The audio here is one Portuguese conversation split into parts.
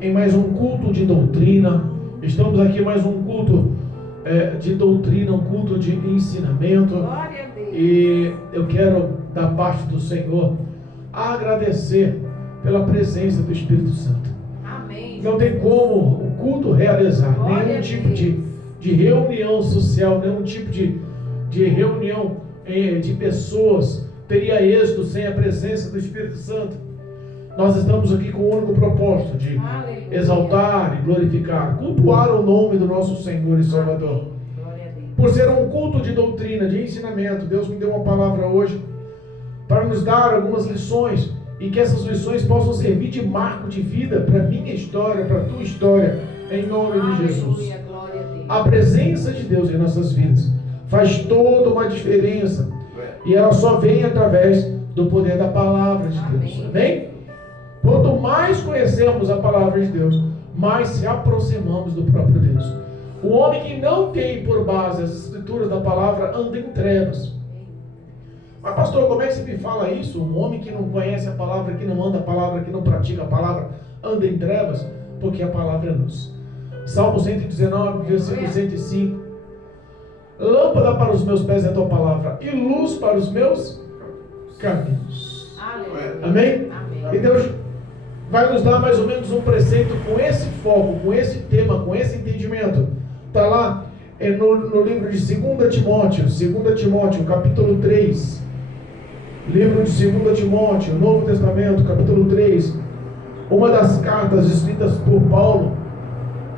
em mais um culto de doutrina. Estamos aqui em mais um culto de doutrina, um culto de ensinamento. Glória a Deus. E eu quero, da parte do Senhor, agradecer pela presença do Espírito Santo. Amém. Não tem como o culto realizar Glória nenhum a tipo Deus. de reunião social, nenhum tipo de reunião de pessoas teria êxito sem a presença do Espírito Santo. Nós estamos aqui com o único propósito de Aleluia. exaltar e glorificar, cultuar o nome do nosso Senhor e Salvador. Glória a Deus. Por ser um culto de doutrina, de ensinamento, Deus me deu uma palavra hoje para nos dar algumas lições e que essas lições possam servir de marco de vida para a minha história, para a tua história, em nome de Jesus. Aleluia. Glória a Deus. A presença de Deus em nossas vidas faz toda uma diferença e ela só vem através do poder da palavra de Deus. Amém? Quanto mais conhecemos a palavra de Deus, mais se aproximamos do próprio Deus. O homem que não tem por base as escrituras da palavra anda em trevas. Mas pastor, como é que você me fala isso? Um homem que não conhece a palavra, que não anda a palavra, que não pratica a palavra, anda em trevas? Porque a palavra é luz. Salmo 119, versículo 105. Lâmpada para os meus pés é a tua palavra e luz para os meus caminhos. Aleluia. Amém? Amém. E Deus vai nos dar mais ou menos um preceito com esse foco, com esse tema, com esse entendimento. Está lá no livro de 2 Timóteo, capítulo 3. Livro de 2 Timóteo, Novo Testamento, capítulo 3. Uma das cartas escritas por Paulo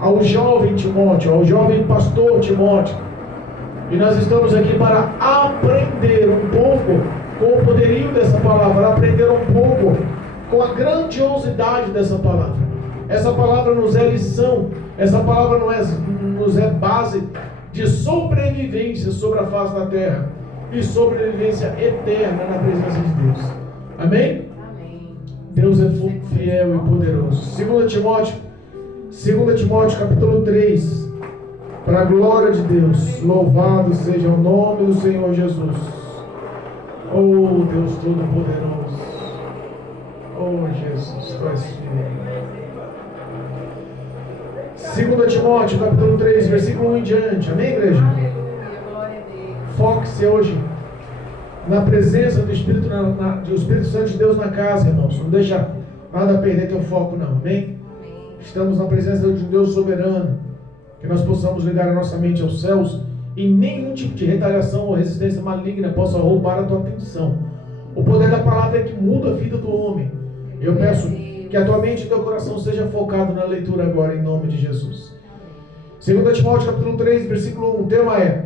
ao jovem Timóteo, ao jovem pastor Timóteo. E nós estamos aqui para aprender um pouco com o poderio dessa palavra, aprender um pouco com a grandiosidade dessa palavra. Essa palavra nos é lição, essa palavra nos é base de sobrevivência sobre a face da terra e sobrevivência eterna na presença de Deus. Amém? Amém. Deus é fiel e poderoso. 2 Timóteo capítulo 3. Para a glória de Deus, louvado seja o nome do Senhor Jesus. Oh Deus Todo-Poderoso. Oh Jesus, tu és fiel. 2 Timóteo capítulo 3, versículo 1 em diante. Amém, igreja? Aleluia. Glória a Deus. Foque-se hoje na presença do Espírito, do Espírito Santo de Deus na casa, irmãos. Não deixa nada perder teu foco, não. Amém? Amém. Estamos na presença de um Deus soberano. Que nós possamos ligar a nossa mente aos céus e nenhum tipo de retaliação ou resistência maligna possa roubar a tua atenção. O poder da palavra é que muda a vida do homem. Eu peço que a tua mente e teu coração seja focado na leitura agora, em nome de Jesus. 2 Timóteo capítulo 3, versículo 1, o tema é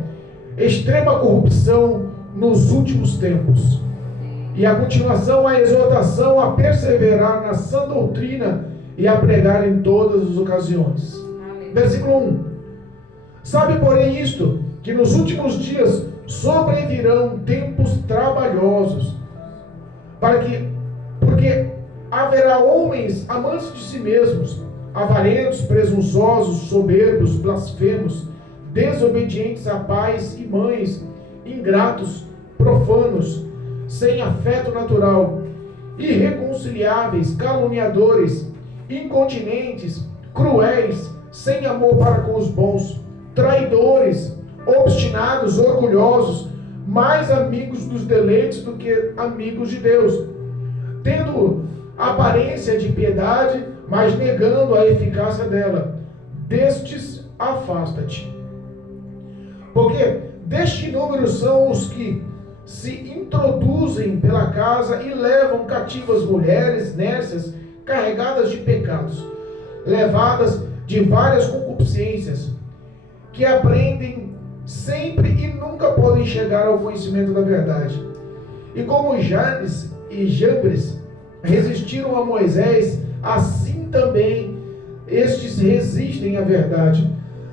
extrema corrupção nos últimos tempos. E a continuação, a exortação a perseverar na sã doutrina e a pregar em todas as ocasiões. Versículo 1. Sabe, porém, isto, que nos últimos dias sobrevirão tempos trabalhosos, porque haverá homens amantes de si mesmos, avarentos, presunçosos, soberbos, blasfemos, desobedientes a pais e mães, ingratos, profanos, sem afeto natural, irreconciliáveis, caluniadores, incontinentes, cruéis, sem amor para com os bons, traidores, obstinados, orgulhosos, mais amigos dos deleites do que amigos de Deus, tendo aparência de piedade, mas negando a eficácia dela. Destes afasta-te. Porque deste número são os que se introduzem pela casa e levam cativas mulheres nércias, carregadas de pecados, levadas de várias concupiscências, que aprendem sempre e nunca podem chegar ao conhecimento da verdade. E como Janes e Jambres resistiram a Moisés, assim também estes resistem à verdade,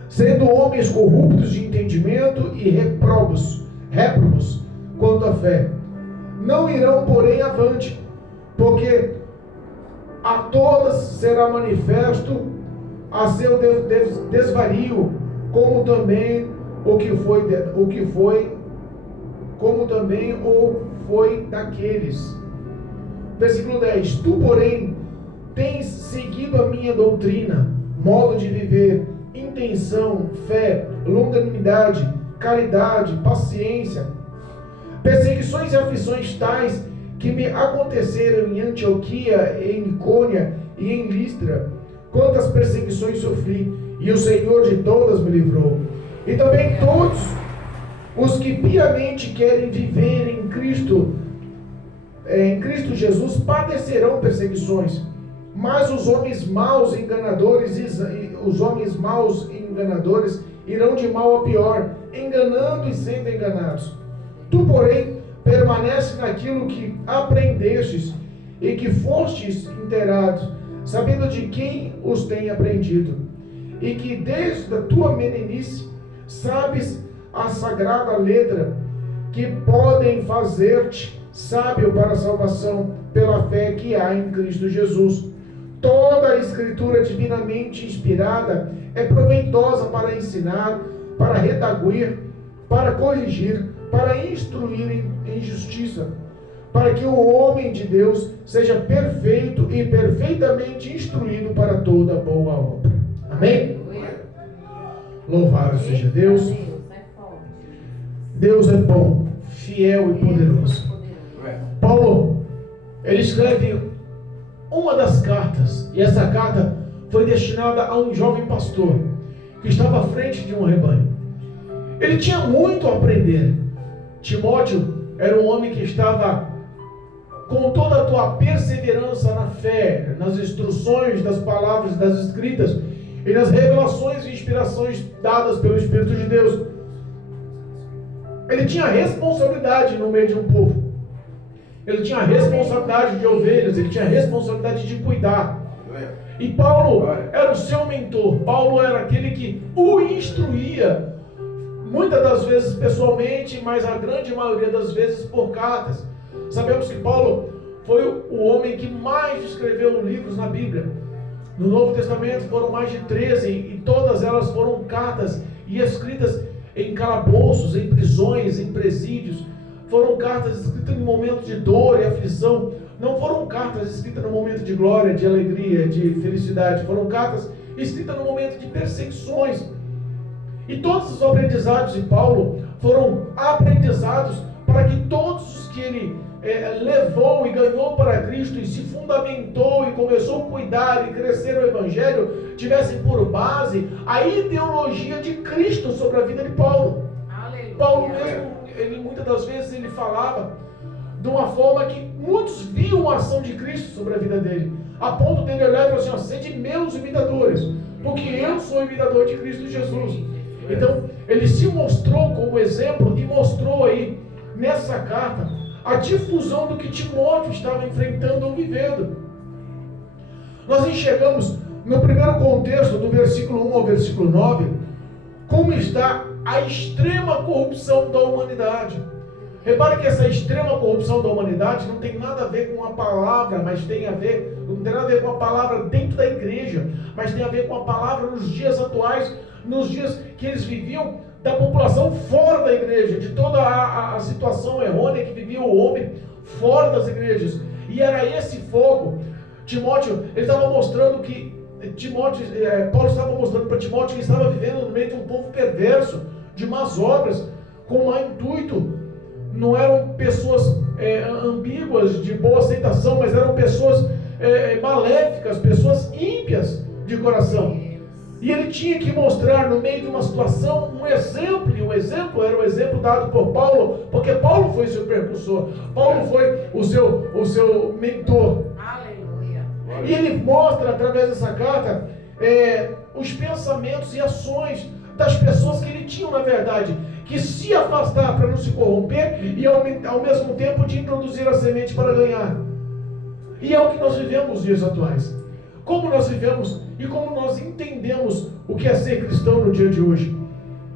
sendo homens corruptos de entendimento e réprobos quanto à fé. Não irão, porém, avante, porque a todas será manifesto a seu desvario, como também foi daqueles. Versículo 10. Tu, porém, tens seguido a minha doutrina, modo de viver, intenção, fé, longanimidade, caridade, paciência, perseguições e aflições tais que me aconteceram em Antioquia, em Icônia e em Listra. Quantas perseguições sofri, e o Senhor de todas me livrou. E também todos os que piamente querem viver em Cristo Jesus, padecerão perseguições. Mas os homens maus e enganadores irão de mal a pior, enganando e sendo enganados. Tu, porém, permanece naquilo que aprendestes e que fostes inteirados, sabendo de quem os tem aprendido, e que desde a tua meninice sabes a sagrada letra, que podem fazer-te sábio para a salvação pela fé que há em Cristo Jesus. Toda a escritura divinamente inspirada é proveitosa para ensinar, para redarguir, para corrigir, para instruir em justiça, para que o homem de Deus seja perfeito e perfeitamente instruído para toda boa obra. Amém? Louvado seja Deus. Deus é bom, fiel e poderoso. Paulo, ele escreve uma das cartas, e essa carta foi destinada a um jovem pastor que estava à frente de um rebanho. Ele tinha muito a aprender. Timóteo era um homem que estava com toda a tua perseverança na fé, nas instruções das palavras, das escritas e nas revelações e inspirações dadas pelo Espírito de Deus. Ele tinha responsabilidade no meio de um povo. Ele tinha responsabilidade de ovelhas, ele tinha responsabilidade de cuidar. E Paulo era o seu mentor. Paulo era aquele que o instruía, muitas das vezes pessoalmente, mas a grande maioria das vezes por cartas. Sabemos que Paulo foi o homem que mais escreveu livros na Bíblia. No Novo Testamento foram mais de 13, e todas elas foram cartas e escritas em calabouços, em prisões, em presídios. Foram cartas escritas em momentos de dor e aflição. Não foram cartas escritas no momento de glória, de alegria, de felicidade. Foram cartas escritas no momento de perseguições. E todos os aprendizados de Paulo foram aprendizados para que todos os que ele levou e ganhou para Cristo e se fundamentou e começou a cuidar e crescer no Evangelho, tivessem por base a ideologia de Cristo sobre a vida de Paulo. Aleluia. Paulo mesmo, muitas das vezes ele falava de uma forma que muitos viam a ação de Cristo sobre a vida dele, a ponto dele olhar e falar assim: sede meus imitadores, porque eu sou imitador de Cristo Jesus. Então ele se mostrou como exemplo e mostrou aí nessa carta a difusão do que Timóteo estava enfrentando ou vivendo. Nós enxergamos no primeiro contexto, do versículo 1 ao versículo 9, como está a extrema corrupção da humanidade. Repare que essa extrema corrupção da humanidade não tem nada a ver com a palavra, mas não tem nada a ver com a palavra dentro da igreja, mas tem a ver com a palavra nos dias atuais, nos dias que eles viviam, da população fora da igreja, de toda a situação errônea que vivia o homem fora das igrejas. E era esse foco. Timóteo, ele estava mostrando que Paulo estava mostrando para Timóteo que estava vivendo no meio de um povo perverso, de más obras, com mau intuito. Não eram pessoas ambíguas, de boa aceitação, mas eram pessoas maléficas, pessoas ímpias de coração. E ele tinha que mostrar no meio de uma situação um exemplo, e o exemplo era o exemplo dado por Paulo, porque Paulo foi seu precursor, Paulo foi o seu mentor. Aleluia. E ele mostra através dessa carta os pensamentos e ações das pessoas que ele tinha, na verdade, que se afastar para não se corromper e ao mesmo tempo de introduzir a semente para ganhar. E é o que nós vivemos nos dias atuais. Como nós vivemos e como nós entendemos o que é ser cristão no dia de hoje.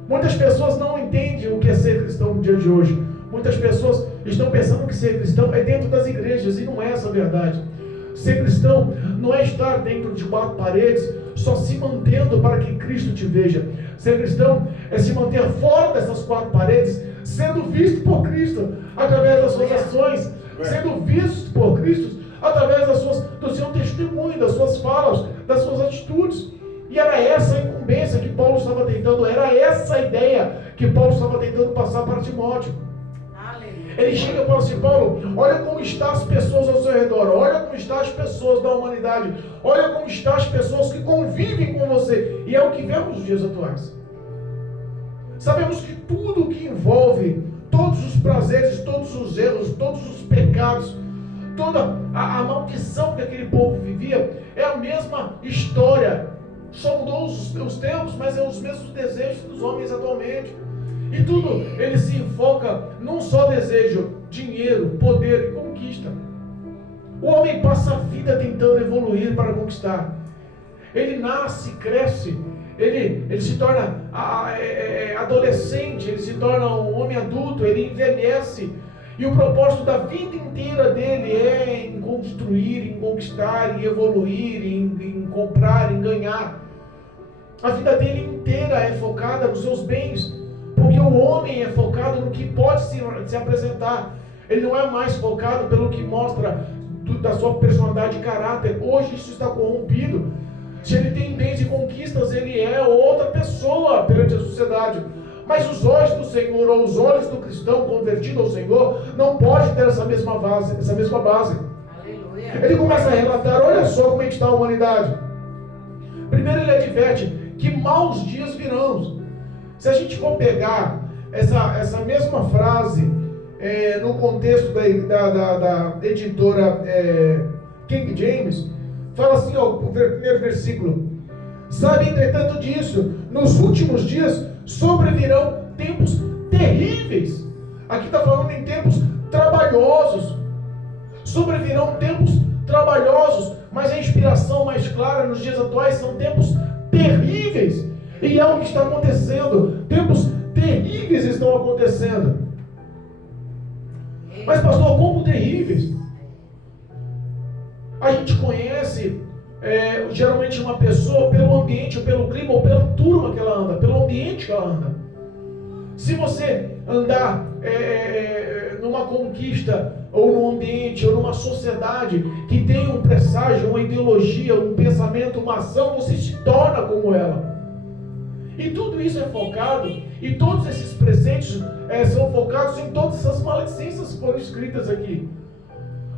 Muitas pessoas não entendem o que é ser cristão no dia de hoje. Muitas pessoas estão pensando que ser cristão é dentro das igrejas, e não é essa a verdade. Ser cristão não é estar dentro de 4 paredes, só se mantendo para que Cristo te veja. Ser cristão é se manter fora dessas 4 paredes, sendo visto por Cristo através das suas ações, sendo visto por Cristo através do seu testemunho, das suas falas, das suas atitudes. E era essa a incumbência que Paulo estava tentando, era essa a ideia que Paulo estava tentando passar para Timóteo. Ele chega e fala assim: Paulo, olha como estão as pessoas ao seu redor, olha como estão as pessoas da humanidade, olha como estão as pessoas que convivem com você. E é o que vemos nos dias atuais. Sabemos que tudo que envolve todos os prazeres, todos os erros, todos os pecados, toda a maldição que aquele povo vivia, é a mesma história. Só mudou os tempos, mas é os mesmos desejos dos homens atualmente. E tudo, ele se enfoca num só desejo: dinheiro, poder e conquista. O homem passa a vida tentando evoluir para conquistar. Ele nasce, cresce, ele se torna adolescente, ele se torna um homem adulto, ele envelhece. E o propósito da vida inteira dele é em construir, em conquistar, em evoluir, em comprar, em ganhar. A vida dele inteira é focada nos seus bens. Porque o homem é focado no que pode se apresentar. Ele não é mais focado pelo que mostra da sua personalidade e caráter. Hoje isso está corrompido. Se ele tem bens e conquistas, ele é outra pessoa perante a sociedade. Mas os olhos do Senhor, ou os olhos do cristão convertido ao Senhor, não pode ter essa mesma base. Aleluia. Ele começa a relatar: olha só como é que está a humanidade. Primeiro ele adverte que maus dias virão. Se a gente for pegar essa mesma frase no contexto da editora King James, fala assim, ó, o primeiro versículo: sabe, entretanto disso, nos últimos dias sobrevirão tempos terríveis. Aqui está falando em tempos trabalhosos. Sobrevirão tempos trabalhosos, mas a inspiração mais clara nos dias atuais são tempos terríveis. E é o que está acontecendo. Tempos terríveis estão acontecendo. Mas pastor, como terríveis? A gente conhece geralmente uma pessoa pelo ambiente, ou pelo clima, ou pela turma que ela anda, pelo ambiente que ela anda. Se você andar numa conquista, ou num ambiente, ou numa sociedade que tem um presságio, uma ideologia, um pensamento, uma ação, você se torna como ela. E tudo isso é focado, e todos esses presentes são focados em todas essas maledicências que foram escritas aqui.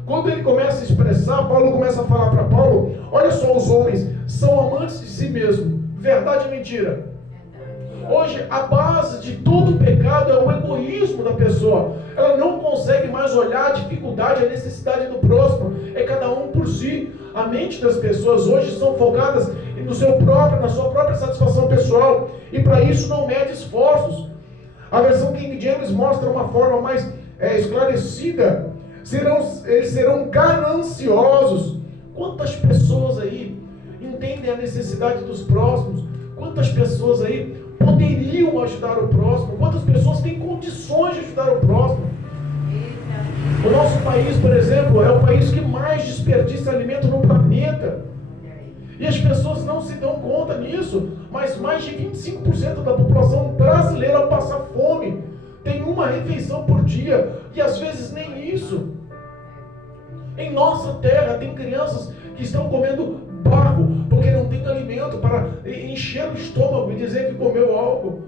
Quando ele começa a expressar, Paulo começa a falar para Paulo: olha só, os homens são amantes de si mesmos. Verdade ou mentira? Hoje a base de todo o pecado é o egoísmo da pessoa. Ela não consegue mais olhar a dificuldade, a necessidade do próximo. É cada um por si. A mente das pessoas hoje são focadas na sua própria satisfação pessoal. E para isso não mede esforços. A versão King James mostra uma forma mais esclarecida. Eles serão gananciosos. Quantas pessoas aí entendem a necessidade dos próximos? Quantas pessoas aí poderiam ajudar o próximo? Quantas pessoas têm condições de ajudar o próximo? O nosso país, por exemplo, é o país que mais desperdiça alimento no planeta. E as pessoas não se dão conta nisso, mas mais de 25% da população brasileira passa fome. Tem uma refeição por dia, e às vezes nem isso. Em nossa terra tem crianças que estão comendo barro, porque não tem alimento para encher o estômago e dizer que comeu algo.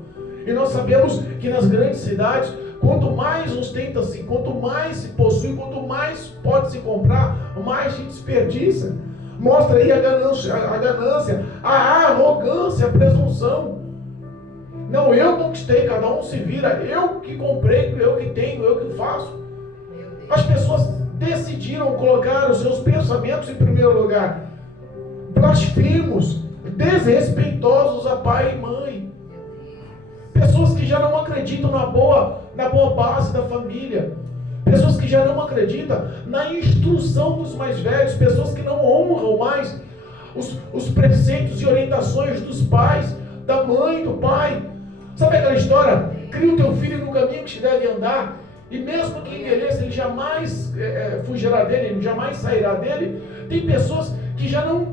E nós sabemos que nas grandes cidades, quanto mais ostenta-se, quanto mais se possui, quanto mais pode se comprar, mais se desperdiça. Mostra aí a ganância, a arrogância, a presunção. Não, eu conquistei, cada um se vira, eu que comprei, eu que tenho, eu que faço. As pessoas decidiram colocar os seus pensamentos em primeiro lugar. Blasfemos, desrespeitosos a pai e mãe. Pessoas que já não acreditam na boa base da família. Pessoas que já não acreditam na instrução dos mais velhos. Pessoas que não honram mais os preceitos e orientações dos pais, da mãe, do pai. Sabe aquela história? Cria o teu filho no caminho que se deve andar, e mesmo que envelheça, ele jamais fugirá dele, ele jamais sairá dele. Tem pessoas que já não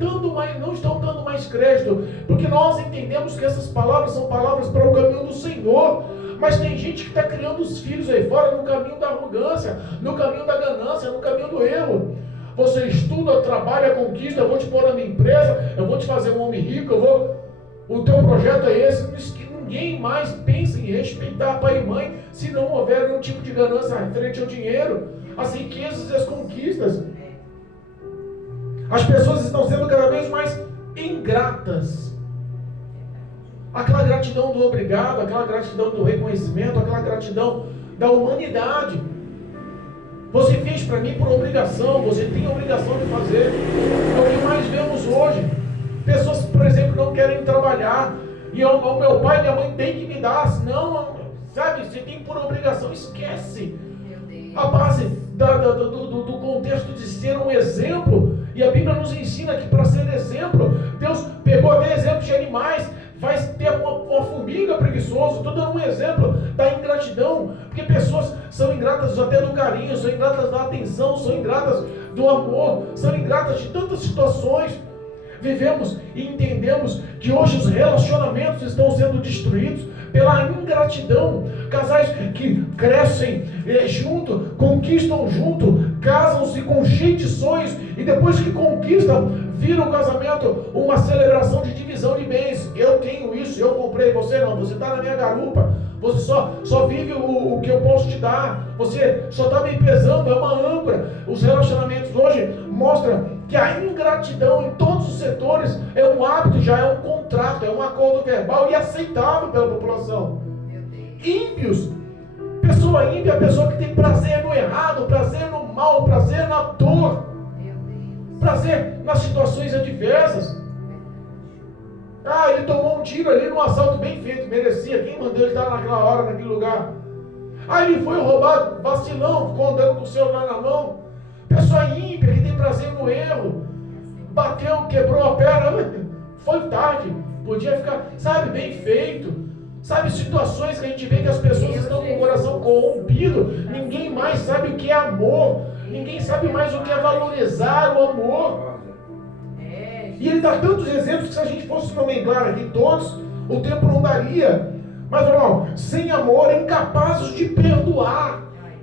estão dando mais crédito, porque nós entendemos que essas palavras são palavras para o caminho do Senhor. Mas tem gente que está criando os filhos aí fora no caminho da arrogância, no caminho da ganância, no caminho do erro. você estuda, trabalha, conquista, eu vou te pôr na minha empresa, eu vou te fazer um homem rico, o teu projeto é esse. Ninguém mais pensa em respeitar pai e mãe se não houver nenhum tipo de ganância referente ao dinheiro, às riquezas e às conquistas. As pessoas estão sendo cada vez mais ingratas. Aquela gratidão do obrigado, aquela gratidão do reconhecimento, aquela gratidão da humanidade. Você fez para mim por obrigação, você tem a obrigação de fazer. É o que mais vemos hoje. Pessoas, por exemplo, não querem trabalhar, e o meu pai e minha mãe têm que me dar, senão, sabe, você tem por obrigação. Esquece a base do contexto de ser um exemplo. E a Bíblia nos ensina que para ser exemplo, Deus pegou até exemplos de animais. Vai ter uma formiga preguiçosa. Estou dando um exemplo da ingratidão, porque pessoas são ingratas até do carinho, são ingratas da atenção, são ingratas do amor, são ingratas de tantas situações. Vivemos e entendemos que hoje os relacionamentos estão sendo destruídos pela ingratidão. Casais que crescem junto, conquistam junto, casam-se com cheio de sonhos, e depois que conquistam, vira o casamento uma celebração de divisão de bens. Eu tenho isso, eu comprei, você não, você está na minha garupa, você só vive o que eu posso te dar, você só está me pesando, é uma âncora. Os relacionamentos hoje mostram que a ingratidão em todos os setores é um hábito, já é um contrato, é um acordo verbal e aceitável pela população. Ímpios, pessoa ímpia é a pessoa que tem prazer no errado, prazer no mal, prazer na dor, prazer nas situações adversas. Ele tomou um tiro ali num assalto bem feito, merecia, quem mandou ele estar naquela hora, naquele lugar? Ele foi roubado, vacilão, ficou andando com o celular na mão. Pessoa ímpia que tem prazer no erro, bateu, quebrou a perna, foi tarde, podia ficar, sabe, bem feito. Sabe, situações que a gente vê que as pessoas estão com o coração corrompido, ninguém mais sabe o que é amor, ninguém sabe mais o que é valorizar o amor. E ele dá tantos exemplos que se a gente fosse nomear aqui todos, o tempo não daria. Mas, irmão, sem amor, incapazes de perdoar.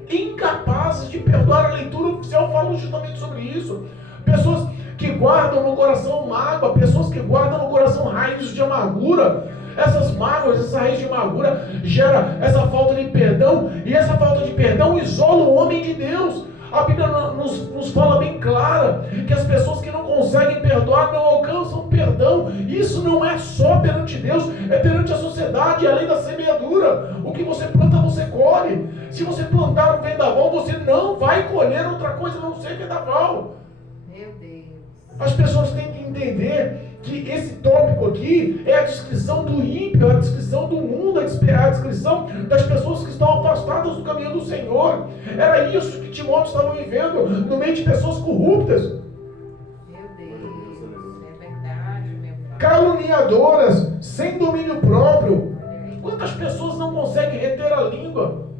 Incapazes de perdoar. A leitura oficial fala justamente sobre isso. Pessoas que guardam no coração mágoa, pessoas que guardam no coração raízes de amargura. Essas mágoas, essa raiz de amargura gera essa falta de perdão, e essa falta de perdão isola o homem de Deus. A Bíblia nos fala bem clara que as pessoas que não conseguem perdoar não alcançam perdão. Isso não é só perante Deus, é perante a sociedade, além da semeadura. O que você planta, você colhe. Se você plantar um vendaval, você não vai colher outra coisa a não ser vendaval. Meu Deus. As pessoas têm que entender que esse tópico aqui é a descrição do ímpio, a descrição do mundo, a descrição das pessoas que estão afastadas do caminho do Senhor. Era isso que Timóteo estava vivendo no meio de pessoas corruptas. Meu Deus, é verdade, meu pai. Caluniadoras, sem domínio próprio. Quantas pessoas não conseguem reter a língua?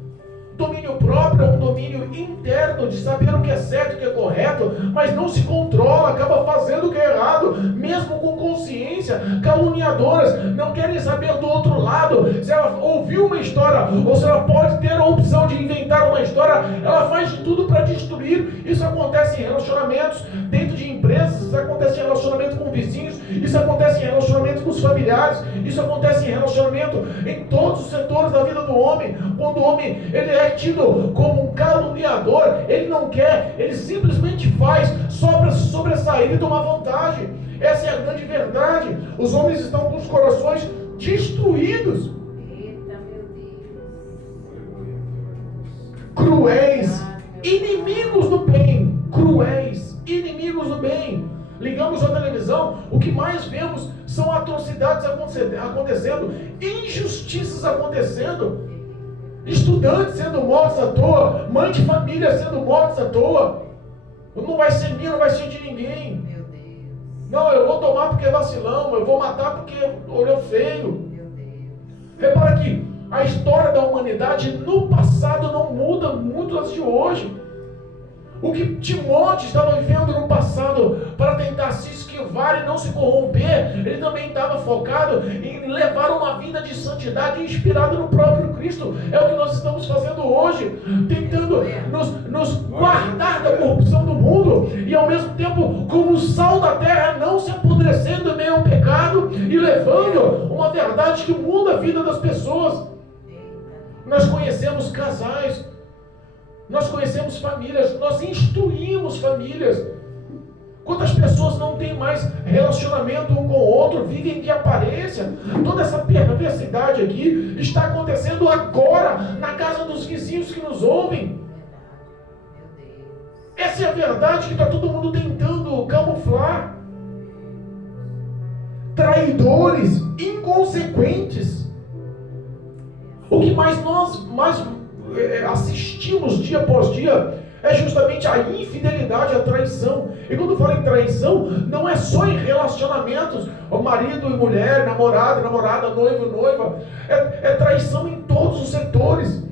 Domínio próprio é um domínio interno de saber o que é certo e o que é correto, mas não se controla, acaba fazendo o que é errado, mesmo com consciência. Caluniadoras, não querem saber do outro lado. Se ela ouviu uma história, ou se ela pode ter a opção de inventar uma história, ela faz de tudo para destruir. Isso acontece em relacionamentos dentro de empresas, isso acontece em relacionamento com vizinhos, isso acontece em relacionamento com os familiares, isso acontece em relacionamento em todos os setores da vida do homem. Quando o homem ele é tido como um caluniador, ele não quer, ele simplesmente faz só para se sobressair e tomar vantagem. Essa é a grande verdade. Os homens estão com os corações destruídos. Eita, meu Deus. Cruéis, inimigos do bem. Cruéis, inimigos do bem. Ligamos a televisão, o que mais vemos são atrocidades acontecendo, injustiças acontecendo. Estudantes sendo mortos à toa, mãe de família sendo mortos à toa. Não vai ser minha, não vai ser de ninguém. Meu Deus. Não, eu vou tomar porque é vacilão, eu vou matar porque olhou feio. Meu Deus. Repara que a história da humanidade no passado não muda muito as de hoje. O que Timóteo estava vivendo no passado para tentar se esquivar e não se corromper, ele também estava focado em levar uma vida de santidade inspirada no próprio Cristo. É o que nós estamos fazendo hoje, tentando nos guardar da corrupção do mundo e ao mesmo tempo, como o sal da terra, não se apodrecendo em meio ao pecado e levando uma verdade que muda a vida das pessoas. Nós conhecemos casais, nós conhecemos famílias, nós instruímos famílias. Quantas pessoas não têm mais relacionamento um com o outro, vivem de aparência? Toda essa perversidade aqui está acontecendo agora na casa dos vizinhos que nos ouvem. Essa é a verdade que está todo mundo tentando camuflar. Traidores, inconsequentes. O que mais nós assistimos dia após dia é justamente a infidelidade, a traição. E quando eu falo em traição, não é só em relacionamentos, o marido e mulher, namorado e namorada, noivo e noiva. É traição em todos os setores.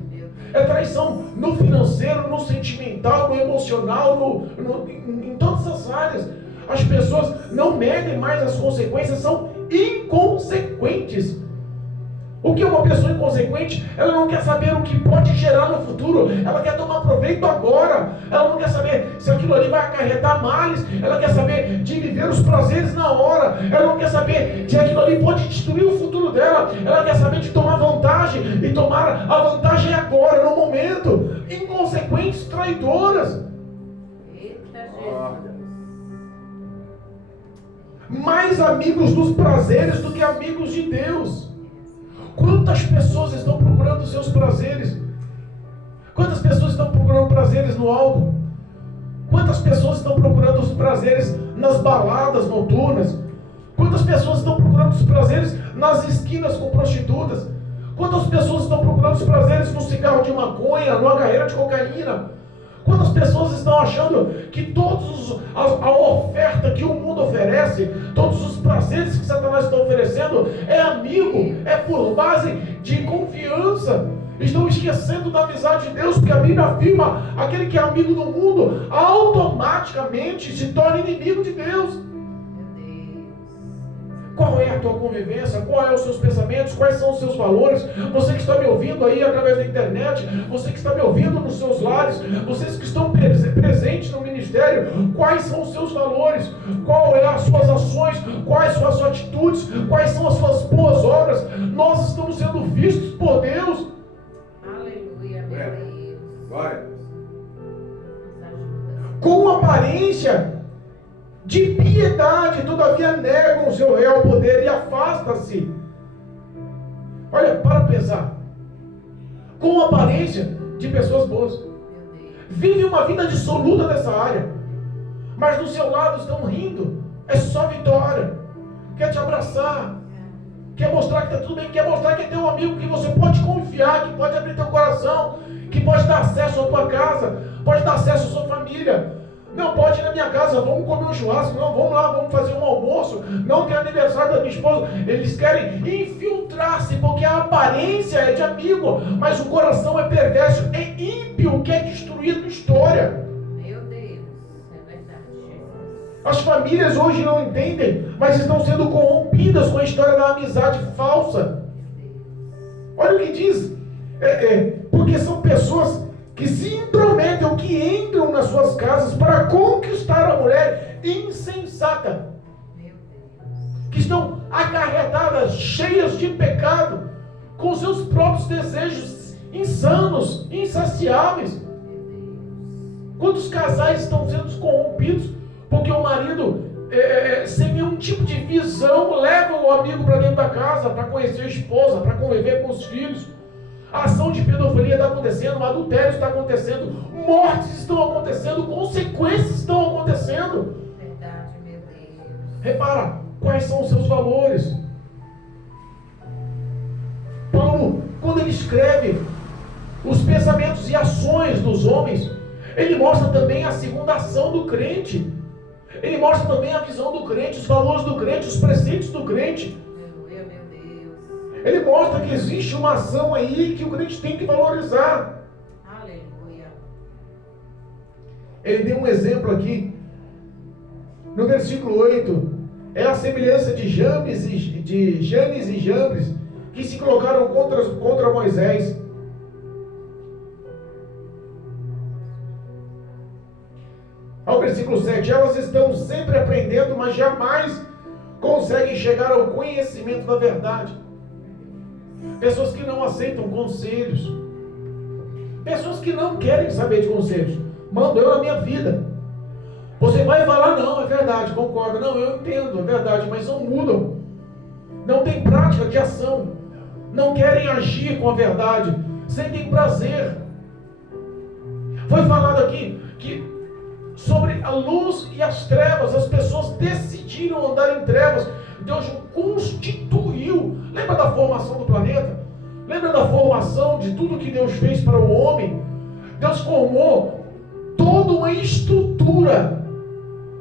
É traição no financeiro, no sentimental, no emocional, em todas as áreas. As pessoas não medem mais as consequências, são inconsequentes. O que é uma pessoa inconsequente? Ela não quer saber o que pode gerar no futuro. Ela quer tomar proveito agora. Ela não quer saber se aquilo ali vai acarretar males. Ela quer saber de viver os prazeres na hora. Ela não quer saber se aquilo ali pode destruir o futuro dela. Ela quer saber de tomar vantagem. E tomar a vantagem agora, no momento. Inconsequentes, traidoras. Eita, Jesus. Mais amigos dos prazeres do que amigos de Deus. Quantas pessoas estão procurando seus prazeres? Quantas pessoas estão procurando prazeres no álcool? Quantas pessoas estão procurando os prazeres nas baladas noturnas? Quantas pessoas estão procurando os prazeres nas esquinas com prostitutas? Quantas pessoas estão procurando os prazeres no cigarro de maconha, numa carreira de cocaína? Quantas pessoas estão achando que a oferta que o mundo oferece, todos os prazeres que Satanás está oferecendo, é amigo, é por base de confiança? Estão esquecendo da amizade de Deus, porque a Bíblia afirma: aquele que é amigo do mundo, automaticamente se torna inimigo de Deus. Qual é a tua convivência? Qual é os seus pensamentos? Quais são os seus valores? Você que está me ouvindo aí através da internet, você que está me ouvindo nos seus lares, vocês que estão presentes no ministério, quais são os seus valores? Qual é as suas ações? Quais são as suas atitudes? Quais são as suas boas obras? Nós estamos sendo vistos por Deus. Aleluia, meu Deus. Glória. Com aparência de piedade, todavia negam o seu real poder e afasta-se. Olha, para pensar. Com aparência de pessoas boas. Vive uma vida dissoluta dessa área. Mas do seu lado estão rindo. É só vitória. Quer te abraçar. Quer mostrar que está tudo bem. Quer mostrar que é teu amigo, que você pode confiar, que pode abrir teu coração, que pode dar acesso à tua casa, pode dar acesso à sua família. Não, pode ir na minha casa, vamos comer um churrasco, não, vamos lá, vamos fazer um almoço, não, tem aniversário da minha esposa. Eles querem infiltrar-se, porque a aparência é de amigo, mas o coração é perverso, é ímpio, quer destruir a tua história. Meu Deus, é verdade, Jesus. As famílias hoje não entendem, mas estão sendo corrompidas com a história da amizade falsa. Olha o que diz, porque são pessoas que se intrometem, ou que entram nas suas casas para conquistar a mulher insensata, que estão acarretadas, cheias de pecado, com seus próprios desejos insanos, insaciáveis. Quantos casais estão sendo corrompidos porque o marido, sem nenhum tipo de visão, leva o amigo para dentro da casa para conhecer a esposa, para conviver com os filhos? A ação de pedofilia está acontecendo, o adultério está acontecendo, mortes estão acontecendo, consequências estão acontecendo. Verdade, meu Deus. Repara, quais são os seus valores? Paulo, quando ele escreve os pensamentos e ações dos homens, ele mostra também a segunda ação do crente. Ele mostra também a visão do crente, os valores do crente, os preceitos do crente. Aleluia, meu Deus. Ele mostra que existe uma ação aí que o crente tem que valorizar. Aleluia. ele deu um exemplo aqui, no versículo 8, é a semelhança de Janes e Jambres, que se colocaram contra Moisés. Ao versículo 7, elas estão sempre aprendendo, mas jamais conseguem chegar ao conhecimento da verdade. Pessoas que não aceitam conselhos, pessoas que não querem saber de conselhos. Mando eu na minha vida. Você vai falar, não, é verdade, concordo, não, eu entendo, é verdade, mas não mudam, não tem prática de ação, não querem agir com a verdade, sentem prazer. Foi falado aqui que sobre a luz e as trevas, as pessoas decidiram andar em trevas. Deus constituiu. Lembra da formação do planeta? Lembra da formação de tudo que Deus fez para o homem? Deus formou toda uma estrutura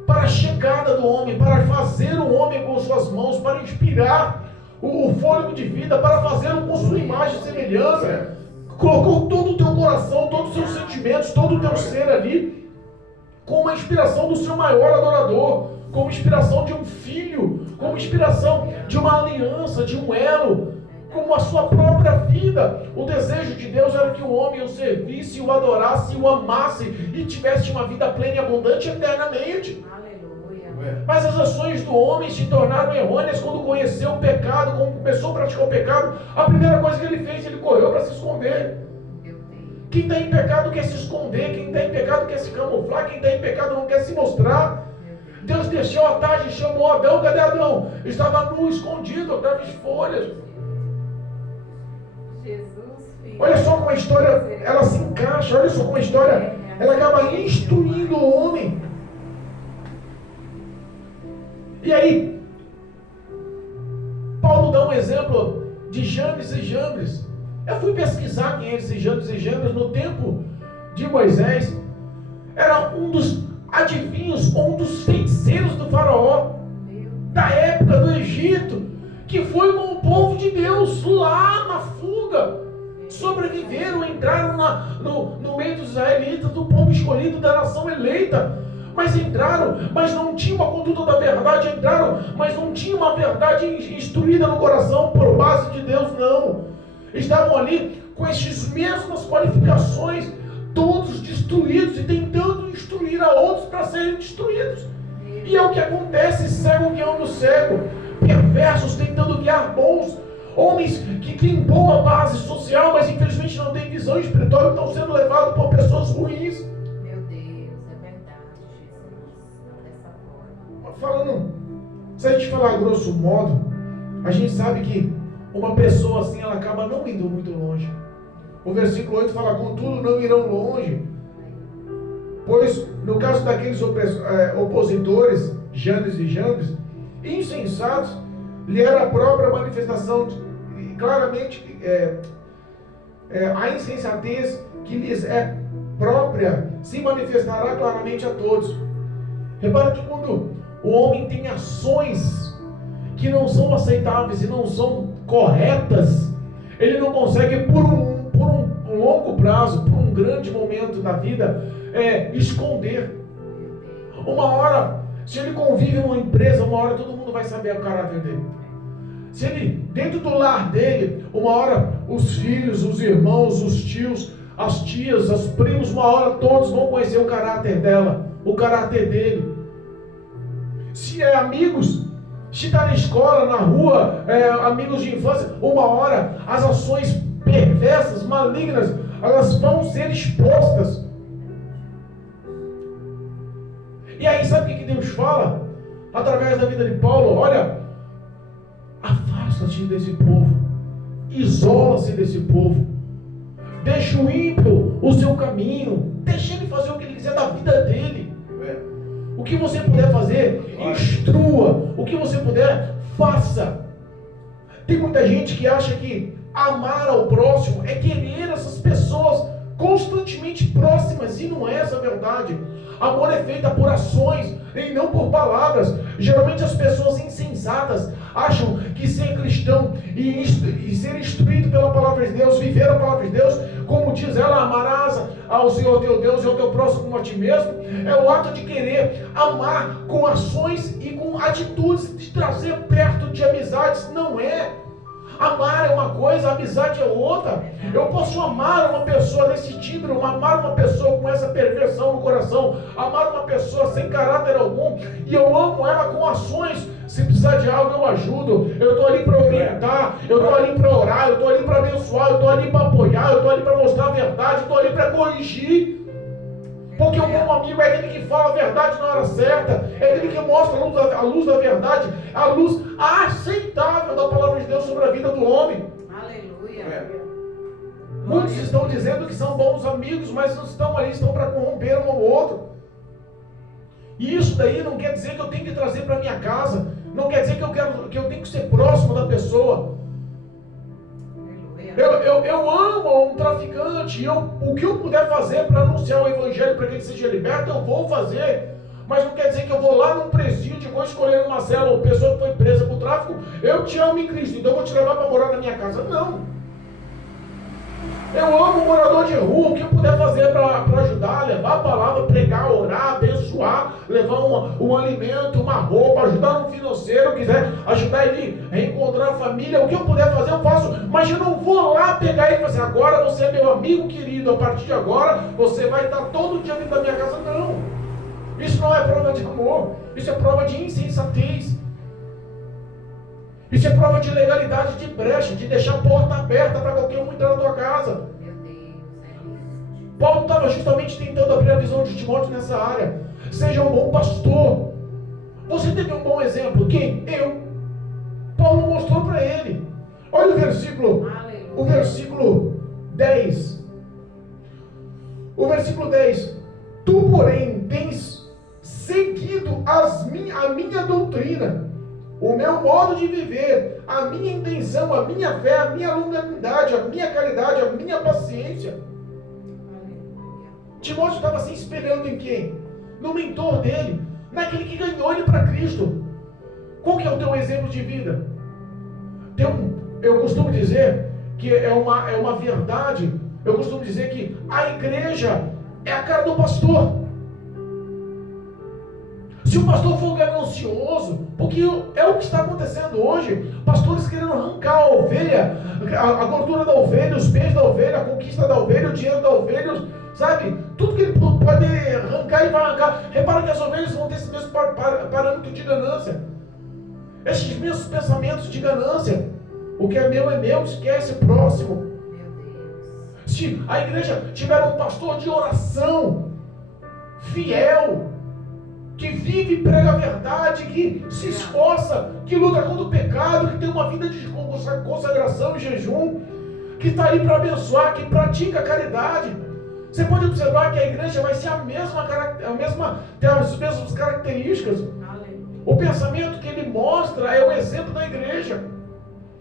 para a chegada do homem, para fazer o homem com suas mãos, para inspirar o fôlego de vida, para fazê-lo com sua imagem e semelhança. Colocou todo o teu coração, todos os seus sentimentos, todo o teu ser ali, com uma inspiração do seu maior adorador, com inspiração de um filho, com inspiração de uma aliança, de um elo, com a sua própria vida. O desejo de Deus era que o homem o servisse, o adorasse, o amasse e tivesse uma vida plena e abundante eternamente. Aleluia. Mas as ações do homem se tornaram errôneas quando conheceu o pecado, quando começou a praticar o pecado. A primeira coisa que ele fez, ele correu para se esconder. Quem está em pecado quer se esconder, quem está em pecado quer se camuflar, quem está em pecado não quer se mostrar. Deus desceu à tarde e chamou Adão. Cadê Adão? Estava nu, escondido, atrás das folhas. Jesus, filho. Olha só como a história, ela se encaixa, olha só como a história, ela acaba instruindo o homem. E aí, Paulo dá um exemplo de Janes e Jambres. Eu fui pesquisar quem é esse Janes e Jambres no tempo de Moisés. Era um dos adivinhos, ou um dos feiticeiros do faraó, da época do Egito, que foi com o povo de Deus lá na fuga. Sobreviveram, entraram no meio dos israelitas, do povo escolhido, da nação eleita. Mas entraram, mas não tinham uma conduta da verdade. Entraram, mas não tinham uma verdade instruída no coração por base de Deus, não. Estavam ali com essas mesmas qualificações, todos destruídos e tentando instruir a outros para serem destruídos. E é o que acontece, cego guiando cego, perversos tentando guiar bons, homens que têm boa base social, mas infelizmente não têm visão espiritual e estão sendo levados por pessoas ruins. Meu Deus, é verdade, Jesus. Não dessa forma. Falando, se a gente falar grosso modo, a gente sabe que uma pessoa assim, ela acaba não indo muito longe. O versículo 8 fala, contudo não irão longe, pois no caso daqueles opositores, Janes e Jambres, insensatos, lhe era a própria manifestação, claramente, a insensatez que lhes é própria, se manifestará claramente a todos. Repara que quando o homem tem ações que não são aceitáveis e não são corretas, ele não consegue por um longo prazo, por um grande momento da vida, esconder. Uma hora, se ele convive numa empresa, uma hora todo mundo vai saber o caráter dele. Se ele, dentro do lar dele, uma hora os filhos, os irmãos, os tios, as tias, os primos, uma hora todos vão conhecer o caráter dela, o caráter dele. Se é amigos, se está na escola, na rua, amigos de infância, uma hora as ações perversas, malignas, elas vão ser expostas. E aí sabe o que Deus fala? Através da vida de Paulo, olha, afasta-te desse povo, isola-se desse povo, deixa o ímpio o seu caminho, deixa ele fazer o que ele quiser da vida dele. O que você puder fazer, instrua. O que você puder, faça. Tem muita gente que acha que amar ao próximo é querer essas pessoas constantemente próximas, e não é essa a verdade. Amor é feito por ações e não por palavras. Geralmente as pessoas insensatas acham que ser cristão e ser instruído pela palavra de Deus, viver a palavra de Deus, como diz ela, amarás ao Senhor teu Deus e ao teu próximo como a ti mesmo, é o ato de querer amar com ações e com atitudes, de trazer perto de amizades. Não é. Amar é uma coisa, amizade é outra. Eu posso amar uma pessoa desse tipo, amar uma pessoa com essa perversão no coração, amar uma pessoa sem caráter algum, e eu amo ela com ações. Se precisar de algo, eu ajudo. Eu estou ali para orientar, eu estou ali para orar, eu estou ali para abençoar, eu estou ali para apoiar, eu estou ali para mostrar a verdade, eu estou ali para corrigir. Porque um bom amigo é aquele que fala a verdade na hora certa, é aquele que mostra a luz da verdade, a luz aceitável da palavra de Deus sobre a vida do homem. Aleluia. Muitos estão dizendo que são bons amigos, mas não estão ali, estão para corromper um ao outro. E isso daí não quer dizer que eu tenho que trazer para minha casa, não quer dizer que eu tenho que ser próximo da pessoa. Eu amo um traficante, o que eu puder fazer para anunciar o evangelho para que ele seja liberto, eu vou fazer. Mas não quer dizer que eu vou lá num presídio, vou escolher uma cela, uma pessoa que foi presa por tráfico, eu te amo em Cristo, então eu vou te levar para morar na minha casa. Não. Eu amo um morador de rua, o que eu puder fazer para ajudar, levar a palavra, pregar, orar, abençoar, levar um alimento, uma roupa, ajudar no financeiro, quiser ajudar ele a encontrar a família, o que eu puder fazer eu faço, mas eu não vou lá pegar ele e fazer, agora você é meu amigo querido, a partir de agora você vai estar todo dia dentro da minha casa. Não, isso não é prova de amor, isso é prova de insensatez. Isso é prova de ilegalidade, de brecha, de deixar a porta aberta para qualquer um entrar na tua casa. Meu Deus, Paulo estava justamente tentando abrir a visão de Timóteo nessa área. Seja um bom pastor. Você teve um bom exemplo. Quem? Eu. Paulo mostrou para ele. Olha o versículo 10. O versículo 10. Tu, porém, tens seguido a minha doutrina, o meu modo de viver, a minha intenção, a minha fé, a minha longanimidade, a minha caridade, a minha paciência. Timóteo estava se espelhando em quem? No mentor dele, naquele que ganhou ele para Cristo. Qual que é o teu exemplo de vida? Eu costumo dizer que é uma verdade, eu costumo dizer que a igreja é a cara do pastor. Se o pastor for ganancioso, porque é o que está acontecendo hoje, pastores querendo arrancar a ovelha, a gordura da ovelha, os bens da ovelha, a conquista da ovelha, o dinheiro da ovelha, sabe? Tudo que ele pode arrancar, ele vai arrancar. Repara que as ovelhas vão ter esse mesmo parâmetro de ganância, esses mesmos pensamentos de ganância. O que é meu, esquece o próximo. meu Deus. Se a igreja tiver um pastor de oração, fiel, que vive e prega a verdade, que se esforça, que luta contra o pecado, que tem uma vida de consagração e jejum, que está aí para abençoar, que pratica a caridade, você pode observar que a igreja vai ser ter as mesmas características. O pensamento que ele mostra é o exemplo da igreja.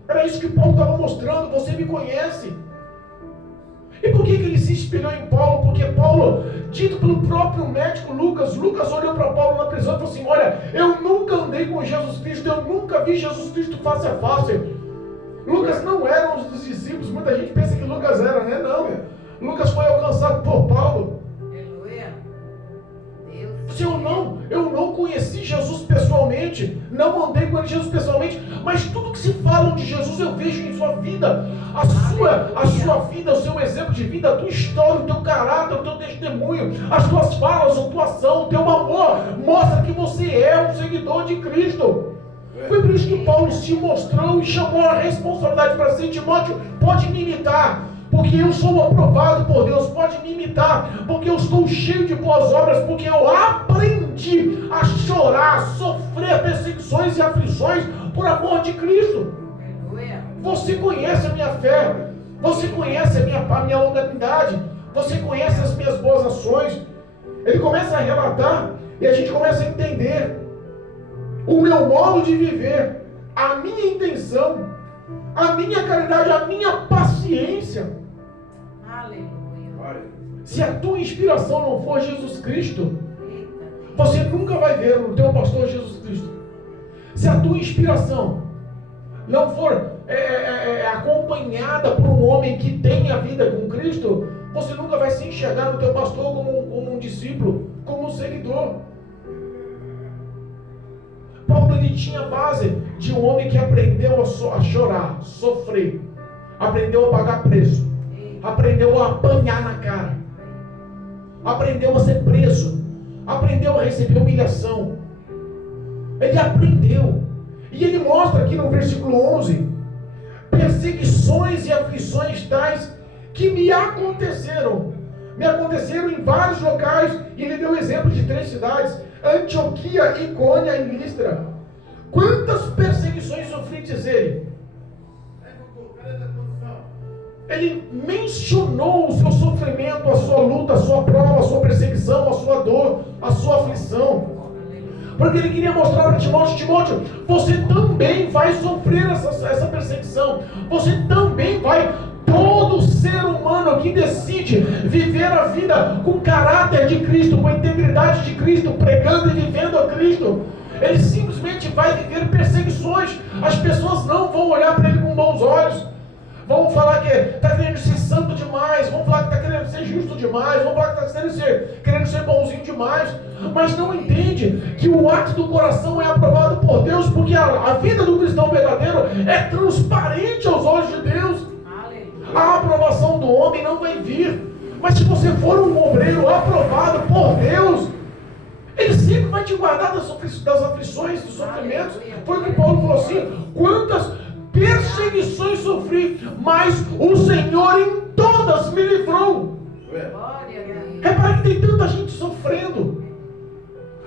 Era isso que Paulo estava mostrando. Você me conhece. E por que ele se espelhou em Paulo? Porque Paulo, dito pelo próprio médico Lucas olhou para Paulo na prisão e falou assim: olha, eu nunca andei com Jesus Cristo, eu nunca vi Jesus Cristo face a face. Lucas não era um dos discípulos, muita gente pensa que Lucas era, né? Não, Lucas foi alcançado por Paulo. Aleluia. Se eu não conheci Jesus pessoalmente, não andei com ele Jesus pessoalmente, mas tudo que se fala de Jesus eu vejo em sua vida, a sua vida, o seu exemplo de vida, a tua história, o teu caráter, o teu testemunho, as tuas falas, a tua ação, o teu amor, mostra que você é um seguidor de Cristo. Foi por isso que Paulo se mostrou e chamou a responsabilidade para si: Timóteo, pode me imitar, porque eu sou aprovado por Deus, pode me imitar, porque eu estou cheio de boas obras, porque eu aprendi a chorar, a sofrer perseguições e aflições por amor de Cristo. Aleluia. Você conhece a minha fé, você conhece a minha longanimidade, você conhece as minhas boas ações. Ele começa a relatar e a gente começa a entender o meu modo de viver, a minha intenção, a minha caridade, a minha paciência. Aleluia. Se a tua inspiração não for Jesus Cristo, você nunca vai ver o teu pastor Jesus Cristo. Se a tua inspiração não for acompanhada por um homem que tem a vida com Cristo, você nunca vai se enxergar no teu pastor como um discípulo, como um seguidor. Paulo, ele tinha a base de um homem que aprendeu a chorar, sofrer, aprendeu a pagar preço, aprendeu a apanhar na cara, aprendeu a ser preso, aprendeu a receber humilhação. Ele aprendeu. E ele mostra aqui no versículo 11: perseguições e aflições tais que me aconteceram em vários locais. E ele deu exemplo de 3 cidades: Antioquia, Icônia e Listra. Quantas perseguições sofri, diz ele? Ele mencionou o seu sofrimento, a sua luta, a sua prova, a sua perseguição, a sua dor, a sua aflição. Porque ele queria mostrar para Timóteo, você também vai sofrer essa perseguição. Você também vai. Todo ser humano que decide viver a vida com caráter de Cristo, com a integridade de Cristo, pregando e vivendo a Cristo, ele simplesmente vai viver perseguições. As pessoas não vão olhar para ele com bons olhos. Vão falar que está querendo ser santo demais, vão falar que está querendo ser justo demais, vão falar que está querendo ser bonzinho demais, mas não entende que o ato do coração é aprovado por Deus, porque a vida do cristão verdadeiro é transparente aos olhos de Deus. A aprovação do homem não vai vir, mas se você for um obreiro aprovado por Deus, Ele sempre vai te guardar das aflições, dos sofrimentos. Foi o que Paulo falou assim: quantas perseguições sofri, mas o Senhor em todas me livrou. Repare que tem tanta gente sofrendo,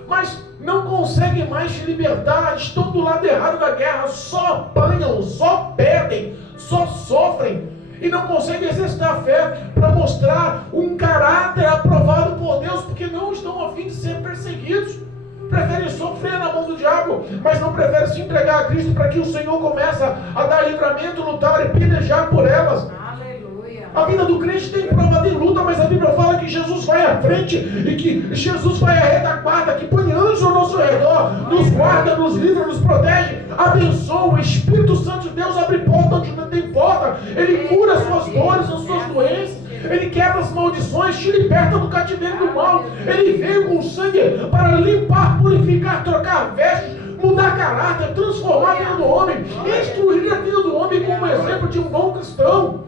mas não conseguem mais te libertar, estão do lado errado da guerra, só apanham, só perdem, só sofrem, e não conseguem exercitar a fé para mostrar um caráter aprovado por Deus, porque não estão a fim de ser perseguidos. Preferem sofrer na mão do diabo, mas não preferem se entregar a Cristo para que o Senhor comece a dar livramento, lutar e pelejar por elas. Aleluia. A vida do crente tem prova de luta, mas a Bíblia fala que Jesus vai à frente e que Jesus vai à retaguarda, que põe anjos ao nosso redor, nos guarda, nos livra, nos protege, abençoa. O Espírito Santo de Deus abre porta onde não tem porta. Ele cura as suas dores, as suas doenças. Ele quebra as maldições, te liberta do cativeiro do mal. Ele veio com sangue para limpar, purificar, trocar vestes, mudar caráter, transformar a vida do homem, instruir a vida do homem como exemplo de um bom cristão.